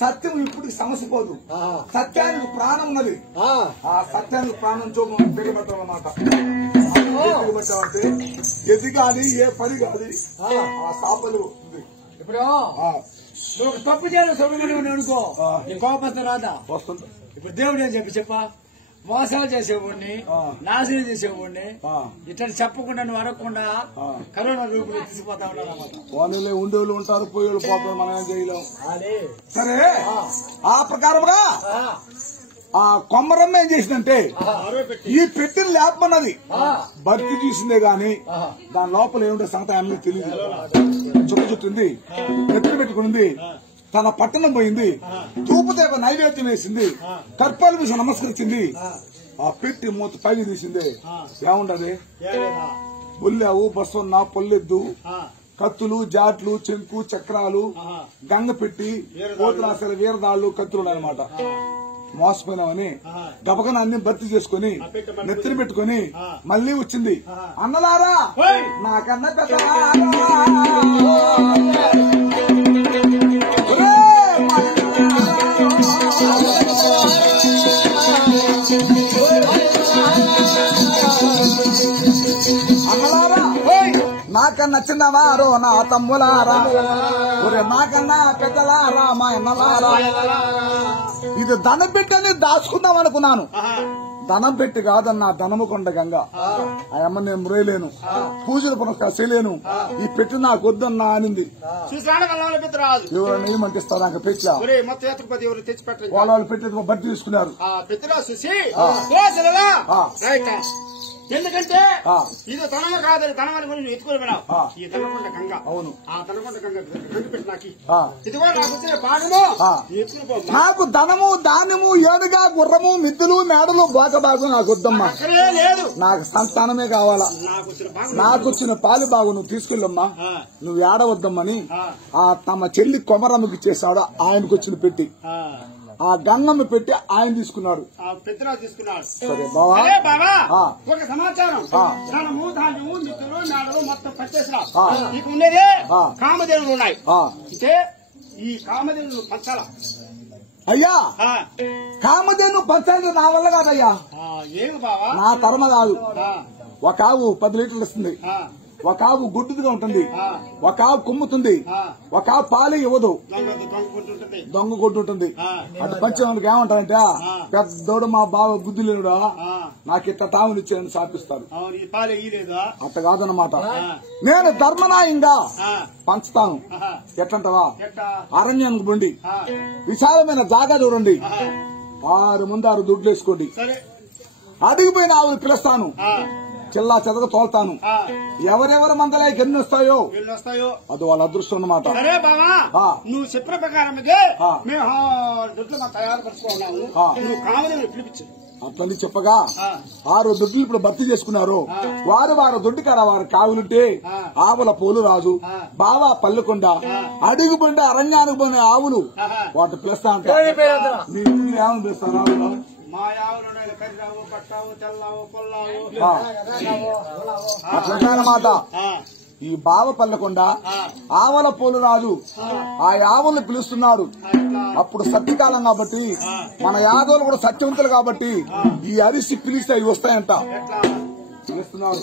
సత్యం ఇప్పుడు సమస్య పోదు సత్యానికి ప్రాణం ఉన్నది ఆ సత్యానికి ప్రాణం చూపం పెరిగబట్టాలన్నమాట పెట్టామంటే ఎది కాదు ఏ పని కాదు ఆ సాపలు ఉంది ఇప్పుడు నువ్వు తప్పు చేయాలి సొమ్ము అనుకో నీ కోపంతో రాదా వస్తుంది ఇప్పుడు దేవుడు ఏం చెప్పా మోసాలు చేసేవాడిని నాశనం చేసేవాడిని ఇట్లా చెప్పకుండా నువ్వు అడగకుండా కరోనా రూపులు తీసుకుపోతా ఉన్నారన్నమాట ఉండేవాళ్ళు ఉంటారు పోయేవాళ్ళు పోతారు మనం ఏం చేయలేం సరే ఆ ప్రకారముగా ఆ కొమ్మరమ్మ ఏం చేసిందంటే ఈ పెట్టిన లేపమన్నది భక్తి చూసిందే గాని దాని లోపల ఏమిటో సంగతి అన్నీ తెలియదు చుట్టుంది ఎత్తులు పెట్టుకునింది తన పట్టణం పోయింది తూపుదేవ నైవేద్యం వేసింది కర్పాలు వేసి నమస్కరించింది ఆ పెట్టి మూత పైకి తీసింది ఏముండదు బొల్లావు బస్వన్న పొల్లెద్దు కత్తులు జాట్లు చెంకు చక్రాలు గంగ పెట్టి కోతరాశల వీరదాళ్లు కత్తులు అనమాట మోసపోయినామని గబగన అన్ని భర్తీ చేసుకుని నెత్తిన పెట్టుకుని మళ్లీ వచ్చింది అన్నలారా నాకన్నా పెద్ద అన్నలారా నాకన్నా చిన్నవారు నా తమ్ములారా ఒరే నాకన్నా పెద్దలారా మా అన్నలారా ఇది ధనం పెట్టని దాచుకుందాం అనుకున్నాను ధనం పెట్టి కాదన్నా ధనము కొండ గంగ ఆ అమ్మ నేను మురేలేను పూజలు పునః చేయలేను ఈ పెట్టి నాకు వద్దన్నా అనింది ఎవరైనా ఏమంటిస్తారు నాకు పెట్టి వాళ్ళు పెట్టి బట్టి తీసుకున్నారు ఎందుకంటే ఇది తనమ కాదని తనమని నువ్వు ఎత్తుకొని వినావు ఈ తనకొండ గంగ అవును ఆ తనకొండ గంగ గంగ పెట్టి నాకు ఇదిగో నాకు వచ్చిన పాడము నాకు ధనము ధాన్యము ఏడుగా గుర్రము మిద్దులు మేడలు బాగు నాకు వద్దమ్మా లేదు నాకు సంతానమే కావాలా నాకు వచ్చిన పాలు బాగు నువ్వు తీసుకెళ్ళమ్మా నువ్వు ఏడవద్దమ్మని ఆ తమ చెల్లి కొమరమ్మకి చేశాడు ఆయనకు వచ్చిన పెట్టి ఆ గంగమ్మ పెట్టి ఆయన తీసుకున్నాడు సరే బాబా ఒక సమాచారం ధనము ధాన్యము నిత్తులు నాడలు మొత్తం పట్టేసినా నీకు ఉండేదే కామధేనులు ఉన్నాయి అంటే ఈ కామధేనులు పంచాల అయ్యా కామధేను పంచాలి నా వల్ల కాదయ్యా ఏమి బావా నా కర్మ కాదు ఒక ఆవు 10 లీటర్లు ఇస్తుంది ఒక ఆవు గుడ్డుగా ఉంటుంది ఒక ఆవు కుమ్ముతుంది ఒక ఆవు పాలు ఇవ్వదు దొంగ కొట్టుంటుంది అటు పంచడానికి ఏమంటారంటే పెద్దోడు మా బావ బుద్ధి లేనుడా నాకు ఇట్ట తాములు ఇచ్చారని సాపిస్తాడు అట్ట కాదన్నమాట నేను ధర్మనాయంగా పంచుతాను ఎట్లంటావా అరణ్యానికి బండి విశాలమైన జాగా చూడండి 6 ముందు 6 దుడ్లు వేసుకోండి అడిగిపోయిన ఆవులు పిలుస్తాను చిల్లా చెదక తోల్తాను ఎవరెవరి మందలకి ఎన్ని వస్తాయో అది వాళ్ళ అదృష్టం అన్నమాట నువ్వు చెప్పిన ప్రకారం మేము తయారు పరుచుకున్నాము నువ్వు కామధేనులు పిలిపించు అట్లని చెప్పగా 6 దొడ్లు ఇప్పుడు భర్తీ చేసుకున్నారు వారు దొడ్డికాడ వారు కావులుంటే ఆవుల పోలు రాజు బావా పల్లెకొండ అడుగుబండి అరణ్యానికి పోయిన ఆవులు వాటి పిలుస్తా అంటే మీ ఊళ్ళో ఏమని పిలుస్తారు ఆవులు అట్లన్నమాట ఈ బావ పల్లెకొండ ఆవల పోలు రాజు ఆ యావలను పిలుస్తున్నారు అప్పుడు సత్యకాలం కాబట్టి మన యాదవులు కూడా సత్యవంతులు కాబట్టి ఈ అరిసి పిలిస్తే అవి వస్తాయంట చేస్తున్నాడు.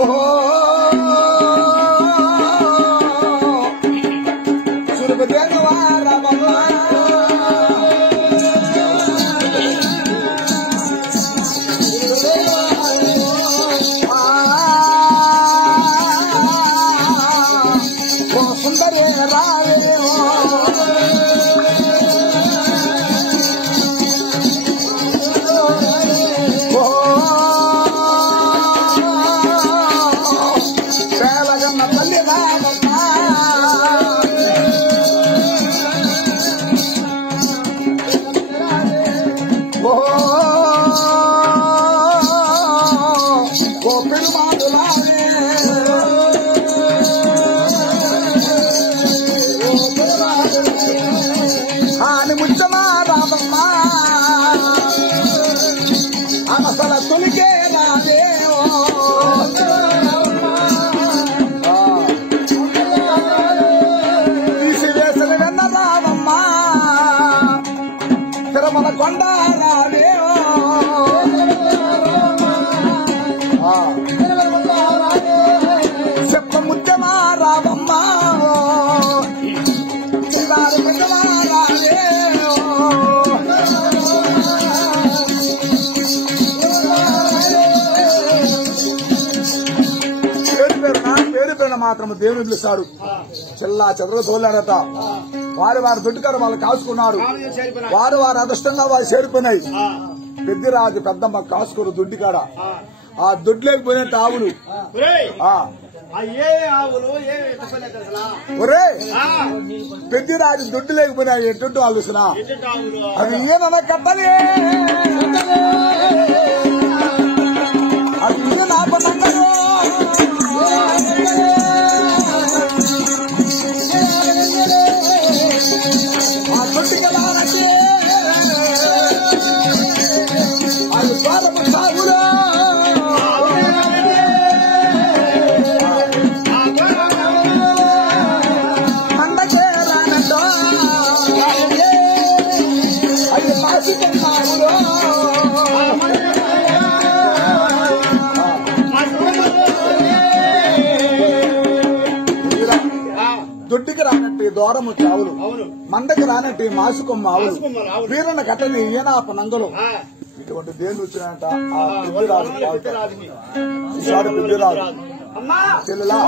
ఓహో సురభదేవా రామవా సుందరే రావే మాత్రము దేవుని పిలుస్తాడు. చెల్లా చెదలు తోలాడట. వారి దొడ్డుకారు వాళ్ళు కాసుకున్నారు. వారి అదృష్టంగా వారు చేరిపోయినాయి. పెద్దిరాజు పెద్దమ్మ కాసుకురు దొడ్డికాడ. ఆ దొడ్లోకి పోయినట్టు ఆవులు ఒరే పెద్దిరాజు దొడ్డు లేకపోయినాయి. ఎట్టు ఆలోచన అవి ఈయన కట్టలే అవి ఈయన ఆపనంగరు ఆ దొడ్డికి రానంటే అది స్వారము సాగులో దొడ్డికి రానట్టు దూరము చావులు, మందకి రానట్టు మాసుకొమ్మ ఆవులు, వీరన్న కట్టని ఈయనాప నంగలు. ఇటువంటి దేవుడు వచ్చినట్ట ఆ పెద్దిరాజు పెద్దిరాజు చెల్లెలా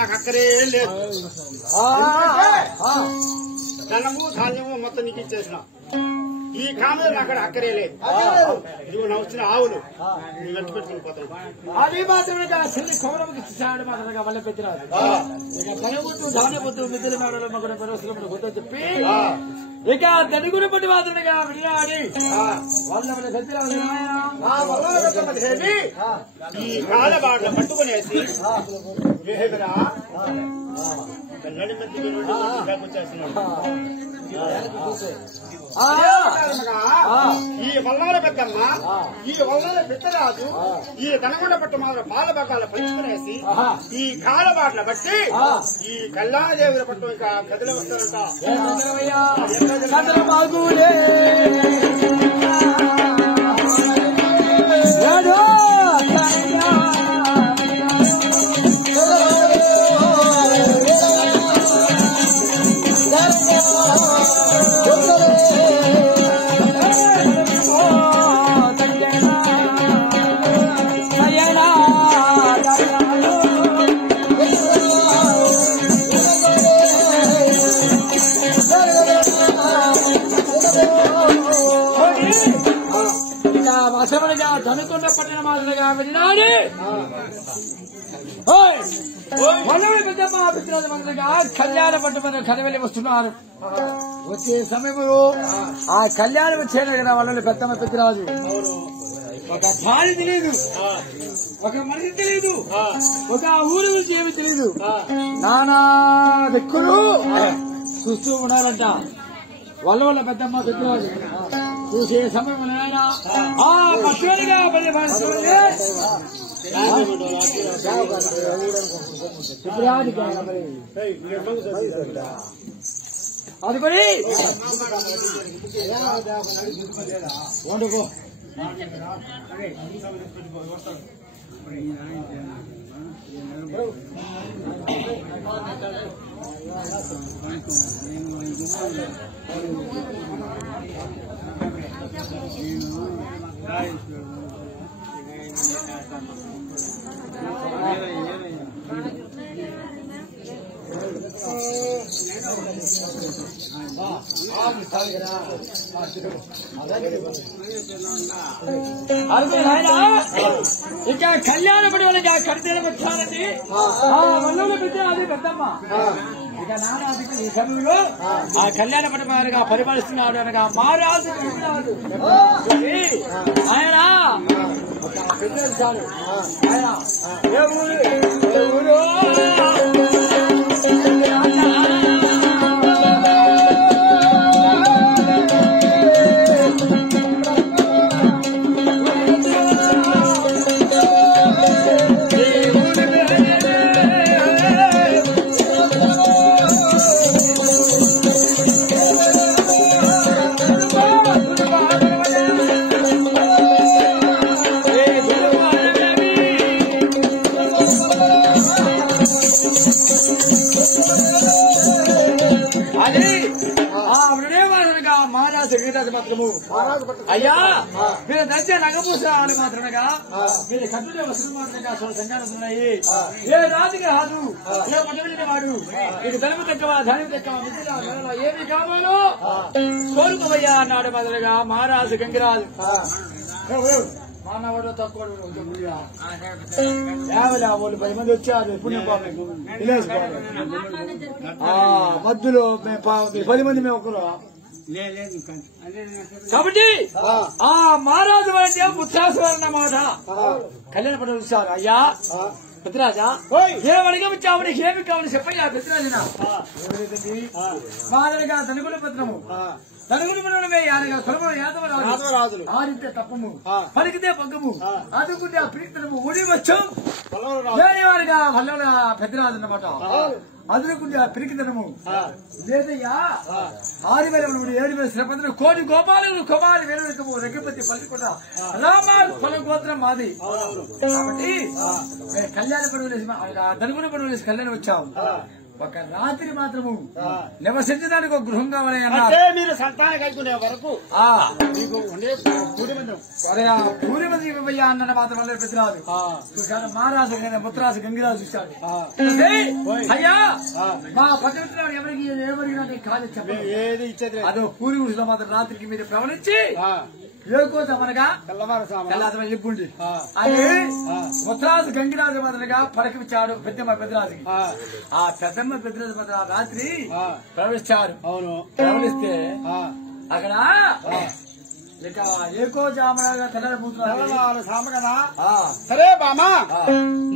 నాకు అక్కడే లేదు. ధనము ధాన్యము మొత్తం నీకు ఇచ్చేసిన ఈ కామలు అక్కడ అక్కడే లేదు. నువ్వు నా వచ్చిన ఆవులు నువ్వు వెంట పెట్టుకుని పోతావు. అది మాత్రమే చిన్న కౌరవకి ఇచ్చాడు మాత్రమే వల్ల పెట్టిరాదు. ఇక ధనముద్దు ధాన్యముద్దు మిద్దుల మేడలు మగడ పరిశ్రమలు గుర్తు చెప్పి ఇక దడుగురు పట్టి మాత్రమేగా విడియాడి వాళ్ళ పెద్దరాజు ఈ కాల బాటలు పట్టుకునేసి నడి మధ్య వచ్చేస్తున్నాడు. ఈ వల్లాల పెద్దమ్మ ఈ వల్లాల పెద్దరాజు ఈ దనగొండ పట్టు మాత్రం పాల బకాల పంచుకునేసి ఈ కాల బాటలు బట్టి ఈ కళ్యాణ దేవుల పట్టు ఇంకా కదిలి వస్తారంట. ధనుకొండ పట్టిన మాదిరిగా వినాలి. పెద్దమ్మ పెద్దరాజు మాదిరిగా కళ్యాణ పట్టు మీద కదవెళ్ళి వస్తున్నారు. వచ్చే సమయంలో ఆ కళ్యాణం వచ్చేది కదా వాళ్ళ పెద్దమ్మ పెద్దరాజు. ఒక భార్య తెలియదు, ఒక మనిషి తెలియదు, ఒక ఊరి గురించి ఏమి తెలియదు. నానా దిక్కులు చూస్తూ ఉన్నారంట వాళ్ళ పెద్దమ్మ పెద్దరాజు. చూసే సమయం ఆ పక్షులుగా అందుకని ఇంకా కళ్యాణపడి వాళ్ళకి ఆ కడితేనే వచ్చారండి వల్లులు పెద్ద అది పెద్దమ్మ ఇక నానాదికి ఈ సమయంలో ఆ కళ్యాణపడి వారిగా పరిపాలిస్తున్నాడు అనగా మహారాజు ఆయన పెద్దలు ఆయన ఏ ఊరు అయ్యా మీరు దంచే నగపూసాలు మాత్రమేగా మీరు కట్టుడే వసతులు మాత్రమే సంఘాలున్నాయి ఏ రాజుకి హాదు ఏ పట్టణ వాడు మీకు ధనము తక్కువ ధనం తక్కువ మిత్రులు ఏమి కావాలో కోరుకోవయ్యా అన్నాడు మొదలుగా మహారాజు గంగిరాజు మానవుడు తక్కువ వాళ్ళు 10 మంది వచ్చారు మధ్యలో 10 మంది మేము ఒకరు కాబట్టి ఆ మహారాజు అంటే ముత్యాసు అన్నమాట కళ్యాణ పడ చూశారు అయ్యా పెద్దరాజా ఏమడిగా వచ్చావు ఏమి కావాలి చెప్పయ్యా పెద్దరాజునా మాదిరిగా తనుగుల పత్రము తనుగులు మనమే సులభం యాదవరాజులు ఆడితే తప్పము పలికితే పగ్గము అదుకుంటే ఆ ప్రీతనము ఉడి వచ్చం వేరే వారిగా వల్ల పెద్దరాజు అన్నమాట అదుకుంటే ఆ పిరికితనము లేదయ్యా 6,000 శ్రపంతులు కోటి గోపాలు కుమారి వేరుకము రెగ్గపతి పలికుండా రామాలు పొల గోత్రం మాది కాబట్టి కళ్యాణ పడుగులేసి ధనుగుల పడుగులేసి కళ్యాణం వచ్చాము ఒక రాత్రి మాత్రము నివసించడానికి ఒక గృహం కావాలి అన్నారు మీరు సంతానం కలుగునే వరకు పూరి మంది ఇవ్వయ్యా అన్న మాత్రం వల్ల పెద్దరాదు మహారాజు ముత్తరాజు గంగిరాజు చూశాడు అయ్యా మా పక్కన ఎవరికి కాదు ఏది ఇచ్చేది అదో పూరి గుడిలో మాత్రం రాత్రికి మీరు ప్రవణించి ఏకోసమనగా తెల్లారి చెప్పుండి అది ముత్తరాజు గంగిరాజు మాదిరిగా పడకిచ్చాడు పెద్దమ్మ పెద్దరాజుకి ఆ పెద్దమ్మ పెద్దరాజు మాత్రం రాత్రి ప్రవేశించారు అవును ప్రవహిస్తే అక్కడ ఇక ఏకో జామగా తెల్లబోతున్నారు సామ కదా సరే బామా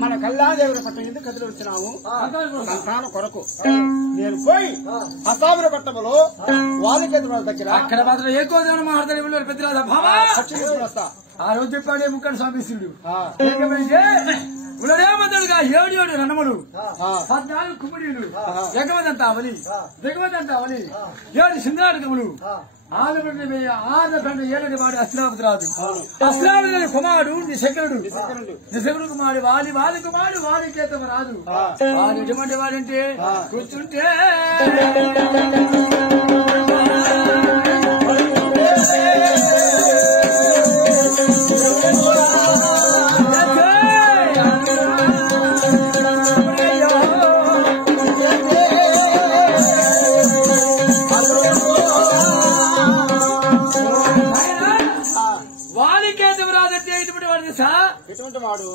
మన కళ్యాణ దేవుడి పట్ల ఎందుకు కదిలి వచ్చినాము సంతానం కొరకు నేను పోయి అసాముల పట్టణంలో వాళ్ళకి దగ్గర అక్కడ మాత్రం ఏకో జామ మాట్లాడే పెద్దరాజు వస్తా ఆ రోజు చెప్పాడే ముక్కడు స్వామీశ్వరుడు ఉదయమంతుడుగా 7 రణములు 14 కుమ్మిడీలు ఎగవదంతా అవలి దిగవదంతా అవలి 7 సింగారకములు 6 7 వాడు అశ్రావతిరాజు అశ్రావతి కుమారుడు నిశకుడు కుమారుడు వాలి కుమారుడు వాలికేతమ రాజు వాడు ఎటువంటి వాడంటే కూర్చుంటే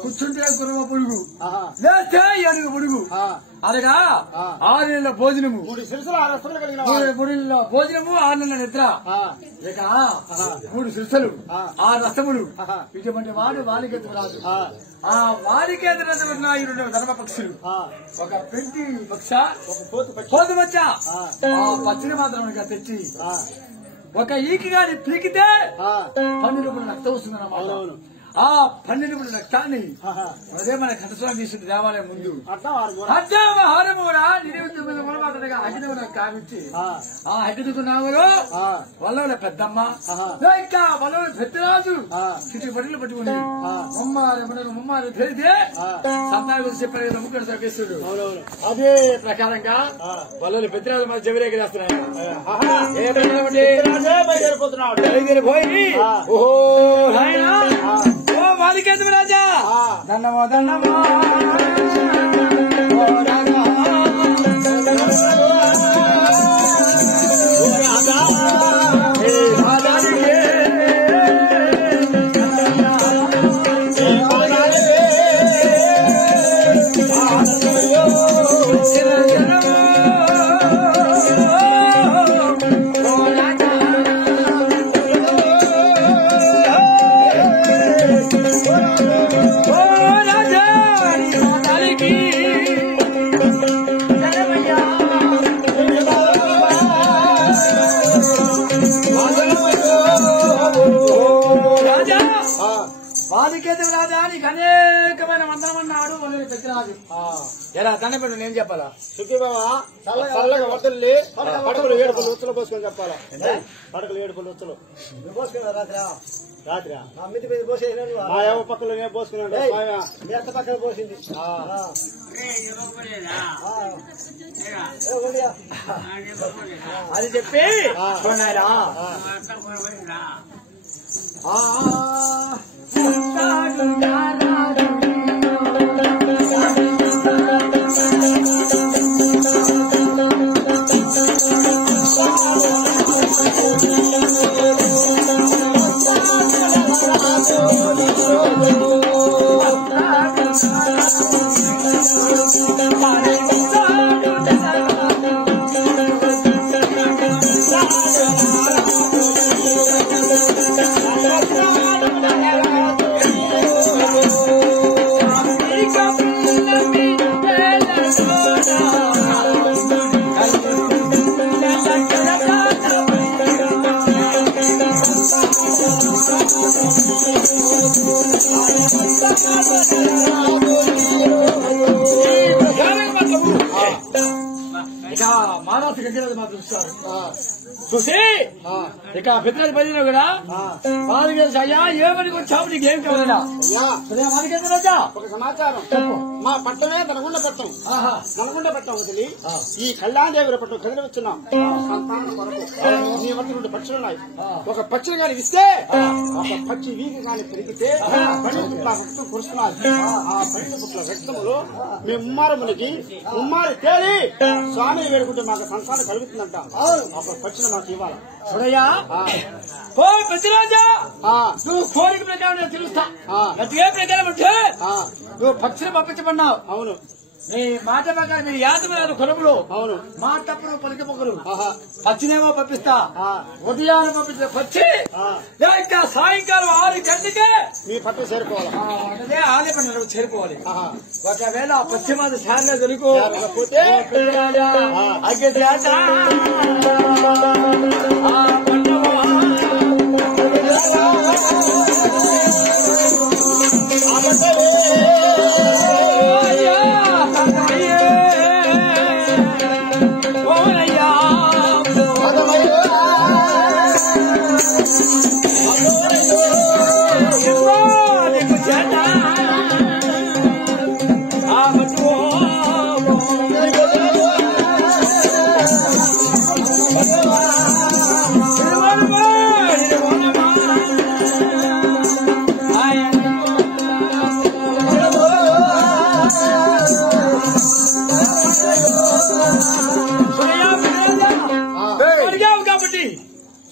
కూర్చుంటే గుర్రమ పురుగు లేస్తే ఏనుగు పురుగు అనగా 6 నెలల భోజనము 3 భోజనము 6 నెలల నిద్ర ఇక 3 శిరసలు 6 రసములు ఇటువంటి వాడు వాలికేతు రాదు ఆ వాలికేతు రెండు ధర్మ పక్షులు ఒక పెంటి పక్ష పోతు మచ్చ ఆ పచ్చిని మాత్రం తెచ్చి ఒక ఈకి గాని పీకితే 12 రూపాయలు రక్తం వస్తుందన్నమాట ఆ 12 రక్తాన్ని అదే మన కథస్వామి తీసుకుని దేవాలయం ముందు హారముగా నిరుగా అగ్నిగా కావించి ఆ అగ్నికున్నావులో వల్ల పెద్దమ్మ ఇంకా వల్ల పెద్దరాజు చుట్టూ పట్టులు పట్టుకుని ముమ్మారు తెలితే సంతానం గురించి చెప్పారు ముక్కడు తగ్గిస్తుడు అదే ప్రకారంగా వల్ల పెద్దరాజు మన చెవిరేకి చేస్తున్నాయి పోయి ఓహో ఓ మాలికేంద్ర రాజా దండమో దండమో వాదికేతుడు రాజా నీకు అనేకమైన మందరం అన్నాడు వాళ్ళు పెద్దరాజు ఎలా దండపెట్టు నేను చెప్పాలా సుఖీ బాబా చల్లగా వద్దల్లి పడకలు 7 పళ్ళు ఉత్తలు పోసుకొని చెప్పాలా పడకలు 7 పళ్ళు ఉత్తలు పోసుకున్నా రాత్రి మితి మీద పోసేసినాడు ఏవో పక్కలో నేను పోసుకున్నాడు మీ అత్త పక్కన పోసింది అది చెప్పి మానసిక మాత్రం చూసి ఇక పెద్దరాజు పదిలో కూడా బాధకేసి అయ్యా ఏమని వచ్చావు నీకేం కావాలన్నా రాజా ఒక సమాచారం మా పట్టణమే నల్గొండ పట్టణం నల్గొండ పట్టణం వదిలి ఈ కళ్యాణదేవుల పట్టణం కదిలి వచ్చినాం సంతానం కొరకు నీ వద్ద 2 పక్షులున్నాయి ఒక పక్షులు కానీ ఇస్తే ఒక పక్షి వీగి కానీ పెరిగితే 12 పుట్ల రక్తం కురుస్తున్నారు ఆ 12 పుట్ల రక్తములో మేము ముమ్మారమునికి ముమ్మారి తేలి స్వామి వేడుకుంటే మాకు సంతానం కలుగుతుందంట ఒక పక్షిని మాకు ఇవ్వాలి చూడయ్యా ఓ పెద్దరాజా నువ్వు కోరిక ప్రకారం నేను తెలుస్తా గట్టిగా ప్రకారం అంటే నువ్వు పక్షులు పంపించమన్నావు అవును నీ మాట ప్రకారం మీరు యాదవ కొలుములు అవును మాటప్పుడు పలికి పొగలు పచ్చినేమో పంపిస్తా ఉదయాన్ని పంపించిన పచ్చి ఇంకా సాయంకాలం 6 గంటకే మీ పట్టు చేరుకోవాలి ఆలయ పండుగ చేరుకోవాలి ఒకవేళ పశ్చిమాది శారగా దొరుకు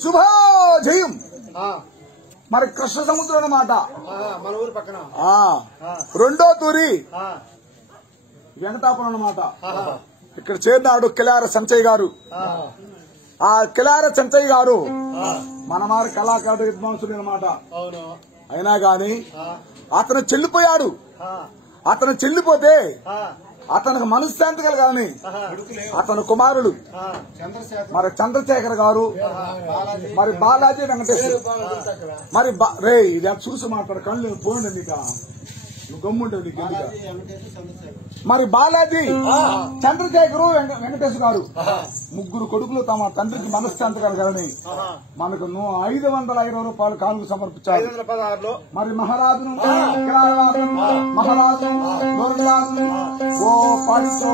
శుభోజయం మరి కృష్ణ సముద్రం అన్నమాట మన ఊరు పక్కన రెండో తూరి వెంకటాపురం అన్నమాట ఇక్కడ చేరినాడు కిలార సంచయ్ గారు ఆ కిలార సంచయ్ గారు మనమారు కళాకారుడు విద్వాంసుడు అన్నమాట అయినా గాని అతను చెల్లిపోయాడు అతను చెల్లిపోతే అతనికి మనశ్శాంతి కలగాలని అతని కుమారుడు మరి చంద్రశేఖర్ గారు మరి బాలాజీ వెంకటేశ్వర మరి రే ఇది చూసి మాట్లాడు కళ్ళు పోండి నీకు నువ్వు గమ్ముంటావు నీకు మరి బాలాజీ చంద్రశేఖరు వెంకటేశ్వర గారు ముగ్గురు కొడుకులు తమ తండ్రికి మనశ్శాంతి కలగాలని మనకు 520 రూపాయలు కానుక సమర్పించారు. మరి మహారాజును మహారాజు ఓ పాటితో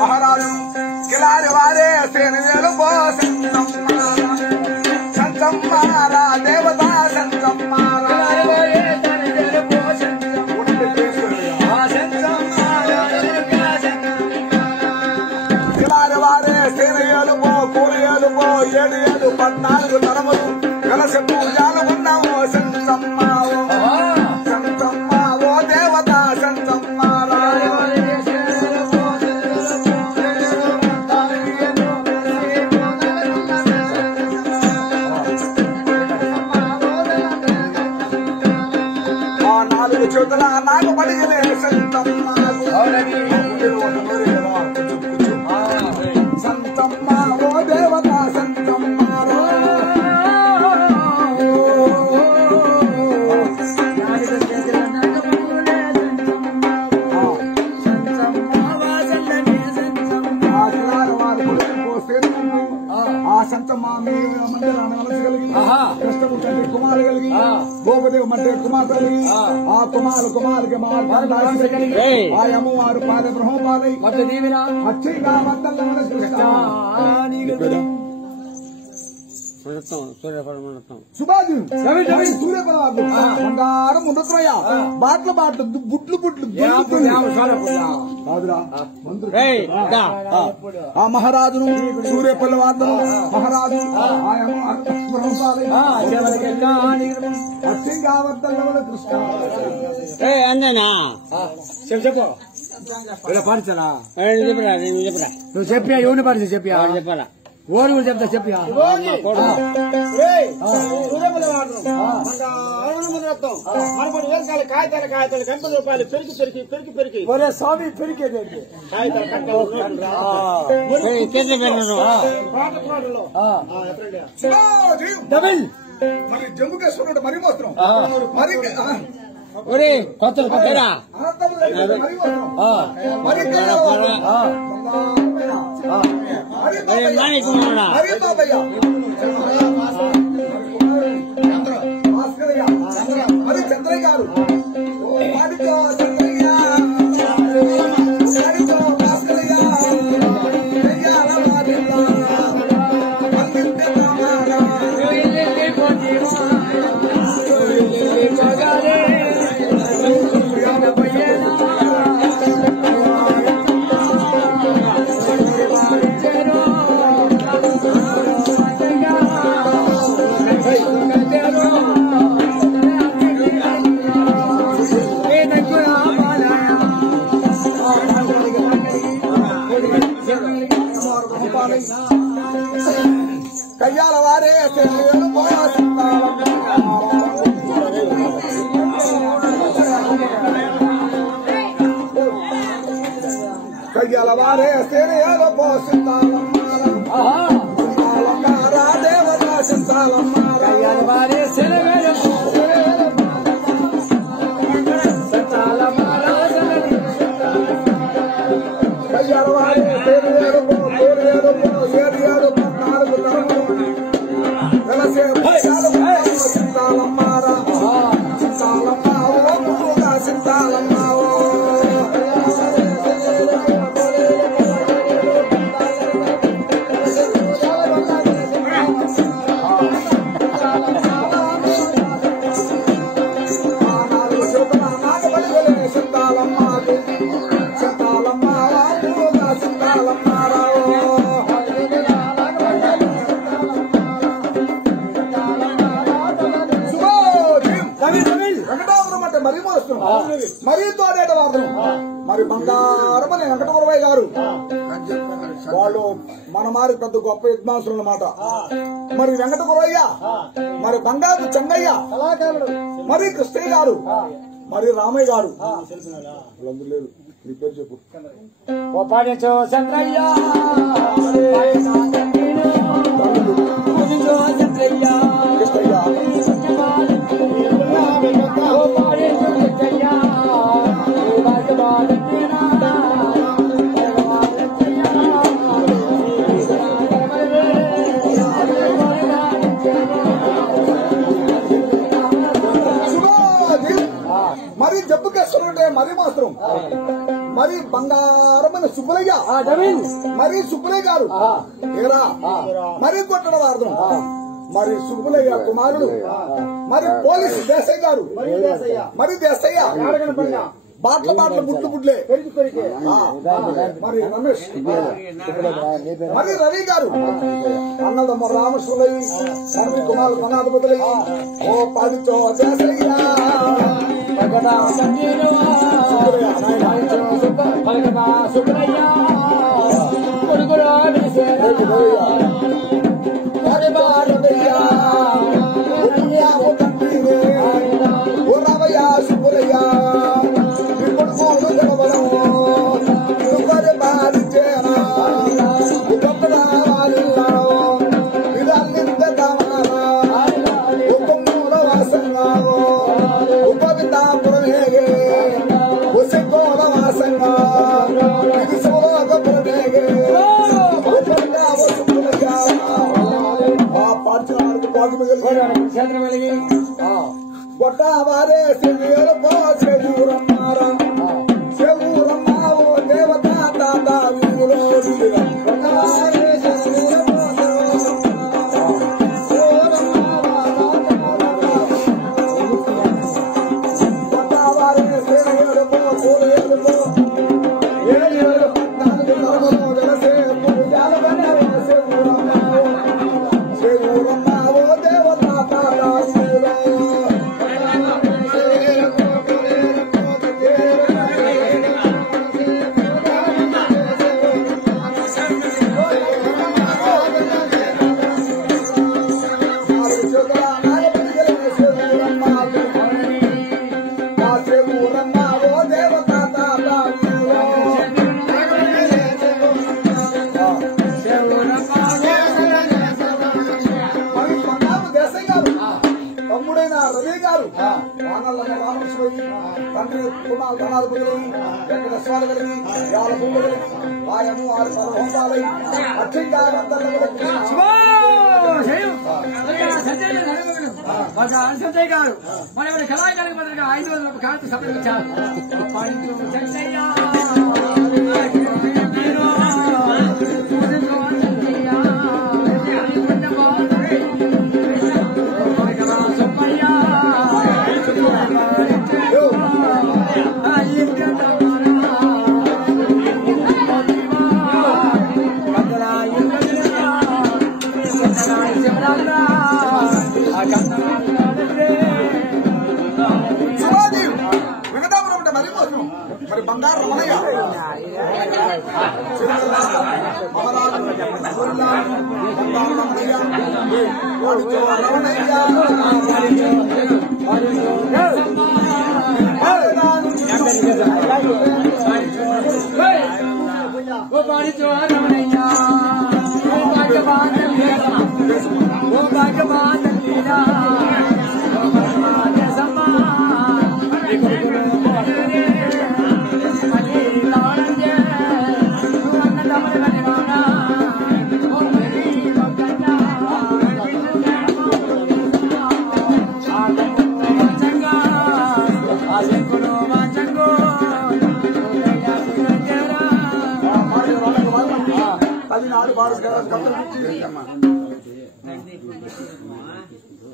మహారాజు కిలారి వారే శ్రేణులు సంతమ్మారా దేవత సంతమ్మారా కిలారి వారే శ్రేణులు కూరలు 7 14 తరములు కలసి పూజలు ఉన్నాము సంతమ్మావో సంతమ్మావో దేవత సంతమ్మారా చూతుల నాకు పడిగలే సంతమ్మ సంతమ్మ ఓ దేవత సంతమ్మ ఆ సంతమ్మ మీ మందిరాన్ని అలసగలిగి కృష్ణము తండ్రి కుమారు కలిగి భోగదేవు మంటే కుమార్తె కలిగి ఆ కుమారుకి ఆ అమ్మవారు పాద బ్రహ్మపాదై అచ్చగా వద్దల్ల సుభాజు సూర్యపద బంగారం ఉండత్రయ్య బాట్లు బుట్లు ఆ మహారాజును సూర్యపల్లి వార్తను మహారాజు అచ్చగా వద్దల్ల కృష్ణ చెప్పు పాటించాలా నువ్వు చెప్పా ఎవరిని పాటించా చెప్పా ఓరి కూడా చెప్తా చెప్పా కాగితాలు 50 రూపాయలు పెరికి ఒరే స్వామి పెరికేది డబుల్ మరి జమ్ముకేశ్వరుడు మరి మాత్రం మరి ఒరే కొత్త కొత్తరా మరి చంద్రయ్య గారు కయ్యాల వారే సేనేదో పోసింతాలమ్మారా సింతాలమ్మారా దేవత సింతాలమ్మారా వారే సెలవేరు సింతాలమ్మారా కయ్యాల వారే సేనేదో పోరేదో పోయేదో నాలుగు తరములు వెలసే సింతాలమ్మారా సింతాలమ్మావో పూగా సింతాలమ్మావో మరీ తోడేట వార్తలు మరి బంగారం అని వెంకటగురవయ్య గారు వాళ్ళు మన మారి పెద్ద గొప్ప యజ్ఞాసులు అన్నమాట. మరి వెంకటగురవయ్య మరి బంగారు చెంగయ్య మరి కృష్ణయ్య గారు మరి రామయ్య గారు లేదు నీ పేరు చెప్పు పాడించో చంద్రయ్య చంద్రయ్య కృష్ణయ్య మరి జబ్బు కష్టం మరి మాత్రం మరి బంగారమైన సుబ్బలయ్య మరి సుబ్బలయ్య గారు ఏరా మరి కొట్టడం వాడదాం మరి సుబ్బలయ్య కుమారుడు మరి పోలీసు దేశాయ్ గారు మరి దేశయ్య బాట్ల బుట్లు బుడ్లే మరి రమేష్ మరి రవి గారు అన్నదమ్మ రామేశ్వరయ్య మరి కుమారు మనాధిపతులయ్య ఓ పాదితో దేశయ్య కొట్టవారే చెవురమ్మారా చెవురమ్మావో దేవత తాత వీరులో కొట్టవారే సేనయడుకో కోరేడుకో ఏడు నాలుగు తరములో వెలసే పూజాల బండారే చెవురమ్మావో దేవత తాత వీరులో తమ్ముడైన రవి గారు రామేశ్వరి తండ్రి కుమార్ ధనాధిపతులు వెంకటేశ్వర కలిగి వాళ్ళ భూములు కలిగి ఆయము 6 సంవత్సరాలై అత్యంగా సంజయ్ గారు మన కళాకారులకు మొదలుగా 500 కార్డు సమర్పించారు మరి బంగారు రమణయ్య మహారాజు బంగారు రమణయ్య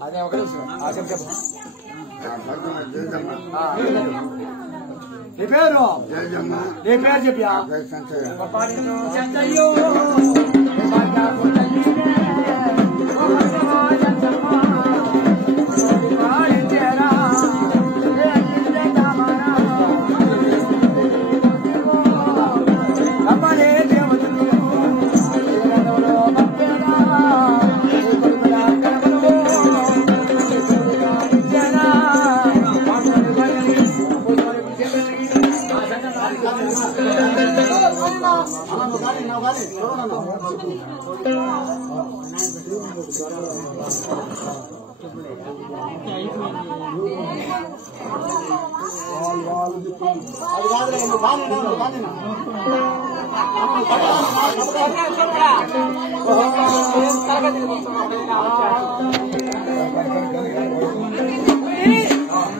అదే ఒక నీ పేరు చెప్పా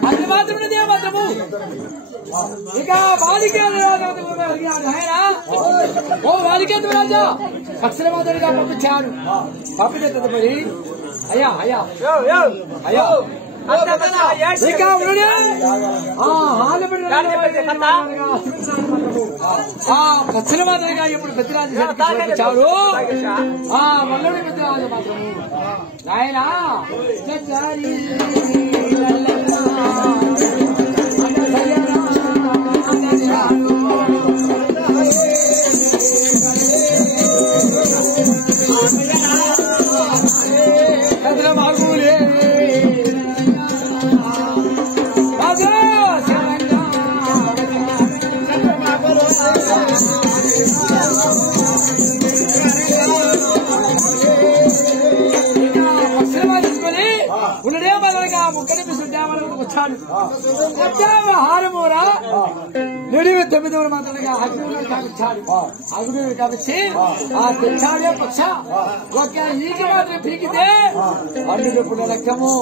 అది మాత్రమే మాత్రము ఇక ఓ బాలికేంద్ర రాజా అక్షరమాధుడిగా పంపించాడు. పంపితే తదుపరి అయ్యా అయ్యా అయ్యా ఇక అక్షరమాధుడిగా ఇప్పుడు పెద్దరాజు పంపించాడు. మల్లుడి పెద్దరాజు మాత్రము ఆయన హారమూరా నిడివి 9 మాత్రమే అగ్ని కావించాడు. అగ్ని కావించి ఆ తెచ్చాడే పక్ష ఒక ఈకి మాత్రం పీకితే అన్నిటి పునరక్తము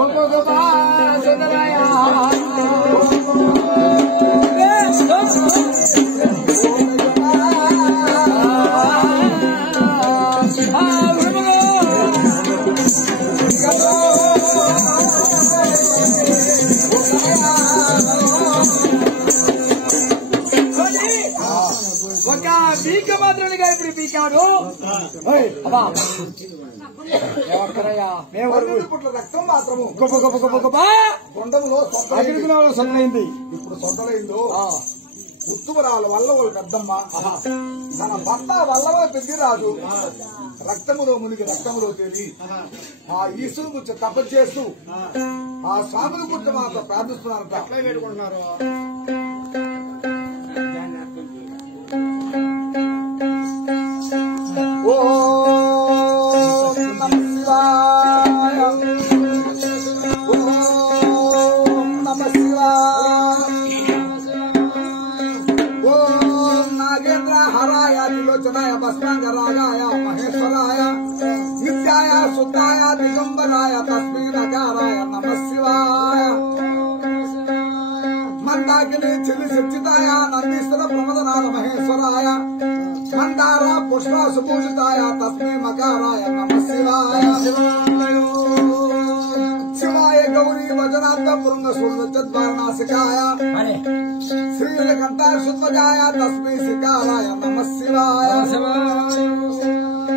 ఒక్కొక్క ఒక పీక మాత్రమే ఇప్పుడు పీకాడు. రక్తం మాత్రము గొప్ప గొప్ప గొప్ప గొప్ప గుండంలో సొంతమైంది. ఇప్పుడు సొంతలైందో ఉత్తుమరాల వల్లవల పెద్దమ్మ తన భర్త వల్లవల పెద్దిరాజు రక్తములో మునిగి రక్తములో తేలి ఆ ఈశ్వరు గురించి తపస్సు చేస్తూ ఆ స్వాముల గురించి మాత్రం ప్రార్థిస్తున్నారట. भस्मांगरागाय महेश्वराय नित्याय शुद्धाय दिगंबराय तस्मै नकाराय नमः शिवाय मंदाकिनी चिली सिद्धिताय नंदीश्वर प्रमदनाथ महेश्वराय मंदार पुष्प सुपूजिताय तस्मै मकाराय नमः शिवाय शिवाय गौरी वजनाथ पुरंग सूर्यचद्वारनासिकाय श्रीलकंठ शुद्धजाय तस्मै शिकाराय नमः शिवाय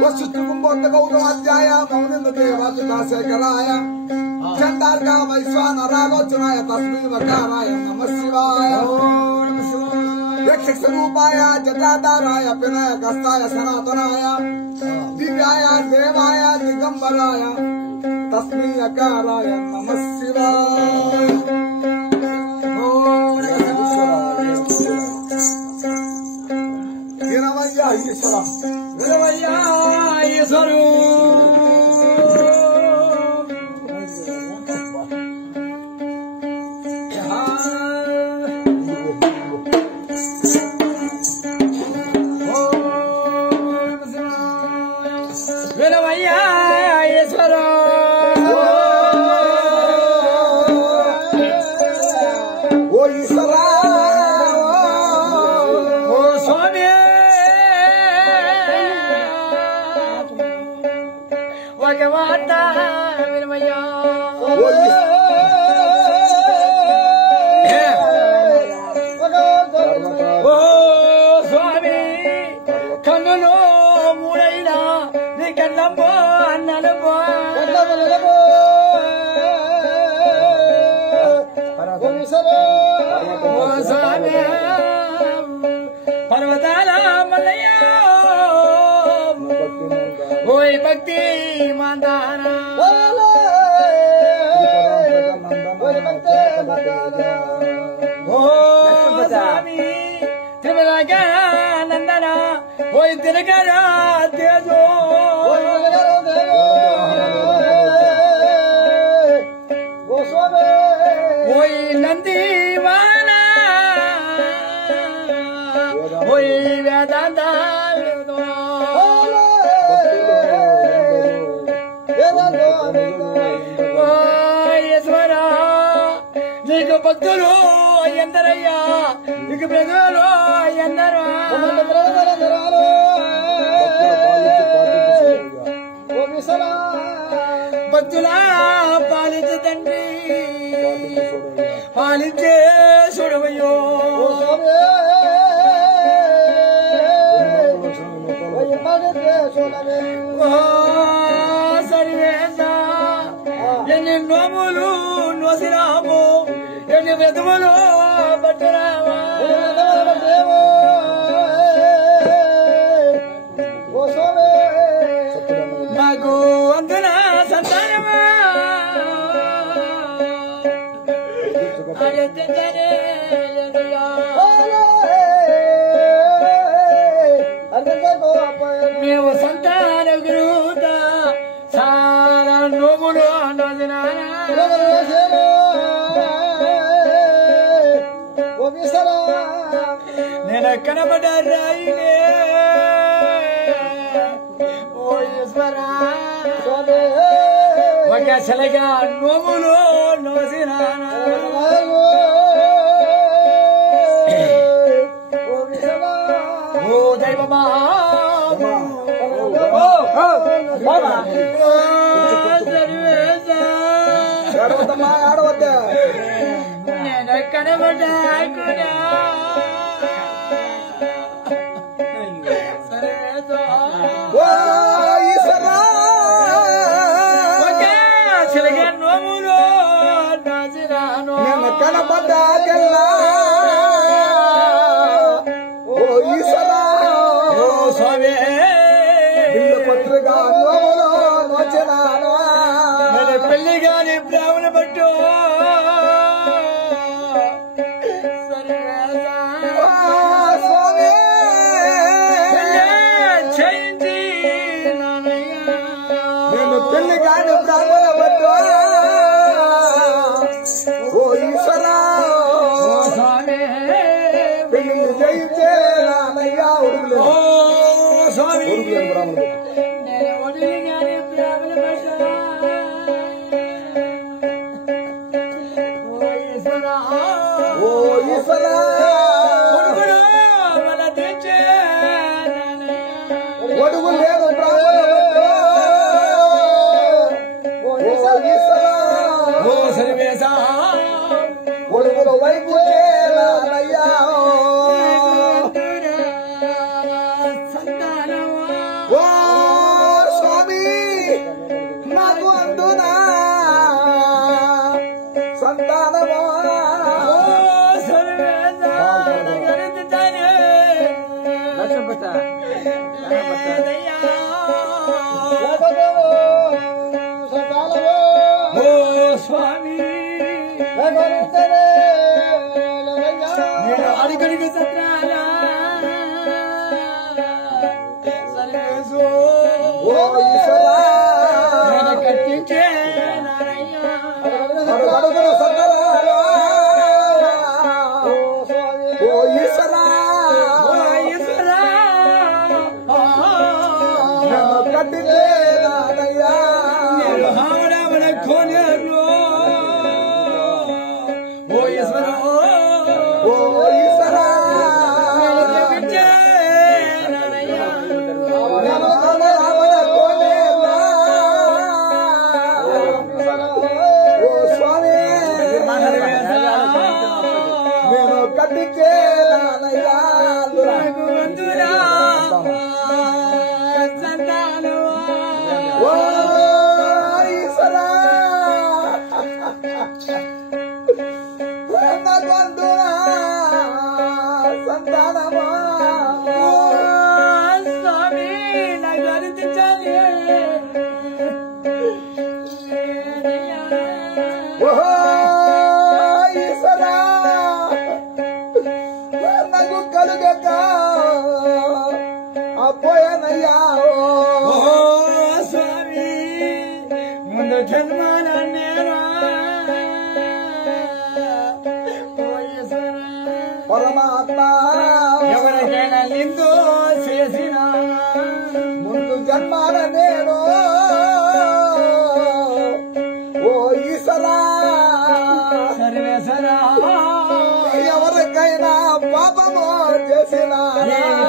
वशिष्ठ कुंभोक्त गौरवाध्याय मौनिंद देवाशेखराय चंडार्का वैश्वानरालोचनाय तस्मै वकाराय नमः शिवाय यक्षक स्वरूपाय जटाधाराय विनायकस्ताय सनातनाय दिव्याय देवाय दिगंबराय तस्मै अकाराय नमः शिवाय ఈశ్వరా ఓ స్వామి ఒక మాట వినమయ్యా ఓ స్వామి కన్నులో మూడైనా నీ కన్నమ్మో అన్నలమ్మో ఓ స్వామి పర్వతాల మల్లయ్య ఓయ్ భక్తి మందాన ఓ స్వామి తిరుమల నందన ఓయ్ తిరగరా తేజో ఓయ్ నందివాన ఓయ్ వేదాంత ఈశ్వరా నీకు భక్తులు ఎందరయ్యా నీకు ప్రజలు ఎందరో భక్తులా పాలించు తండ్రి పాలించే చూడవయ్యో సర్వేశ ఎన్ని నోములు నోసిరాము ఎన్ని వెతుములు పట్టురామా నాకు అందున సంతానమా మేము సంతాన గురుత చాలా నోములు నేను కనబడ రాయిలే ఓ ఈశ్వరా ఒక చలగా నోములు నోసినానా ఓ దైవమా ఆడవద్దా నేను కనబడ్డా చిలగా నోములు నోసినాను కనబడ్డా ఓ ఈశ్వరా ఓ స్వామి పత్రిగా నోచినానా నేను పెళ్లి గాని బ్రాహ్మణ పట్టు చేయించి నేను పెళ్లి కాని బ్రాహ్మణ పట్టు ఓ ఈశ్వరా స్వామి పెళ్లి చేయించే నానయ్యా ఉడుగులు ఓ స్వామి బ్రాహ్మణ నేను వదిలి గాని బ్రాహ్మణ పట్టు ఓ ఈశ్వరా ఓ ఈశ్వరా కొడుకులు మన తెచ్చే ఒడుగు లేదు బ్రాహ్మణ పట్టు ఓ ఈశ్వరా ఓ సర్వేశ ఒడుగుల వైపు నానయ్యా ఓ స్వామి నాకు అందునా సంతానమా స్వామి అడిగడికి సత్రాల సర్వేశో ఓ ఈశ్వరా కట్టించే అడుగడుగున సంతరాలా ఓ ఈశ్వరా నన్ను కట్టితే నానయ్యా ఓ ఈశ్వర ఓ ఈశ్వరా ఓ స్వామి నేను కట్టికే ఓ ఈశ్వరా భగవంతుడా సంతానమా స్వామి నాకు అనిపించాలి ఓహో ఈశ్వరా నాకు కలుగక అపోయనయ్యా స్వామి ముందు జన్మాన నేను పరమాత్మ ఎవరికైనా నిందో చేసిన ముందు జన్మాన నేను ఓ ఈశ్వరా సర్వేశ్వరా ఎవరికైనా పాపము చేసిన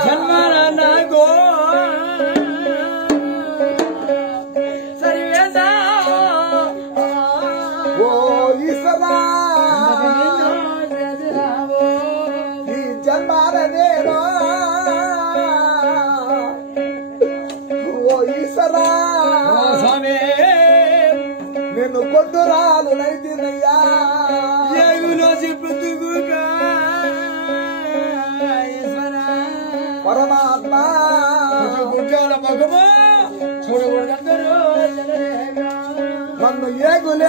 జన్మాన నాకు సర్వేశ్వరా ఓ ఈశ్వరా ఈ జన్మాన నేను ఓ ఈశ్వరా స్వామి నిన్ను కొట్టురాలు నైతినయ్యా ఏగులో చెప్పుతుగా పరమాత్మ గుడ్డోడ మగమా చూడకూడదందరూ నన్ను ఏగులే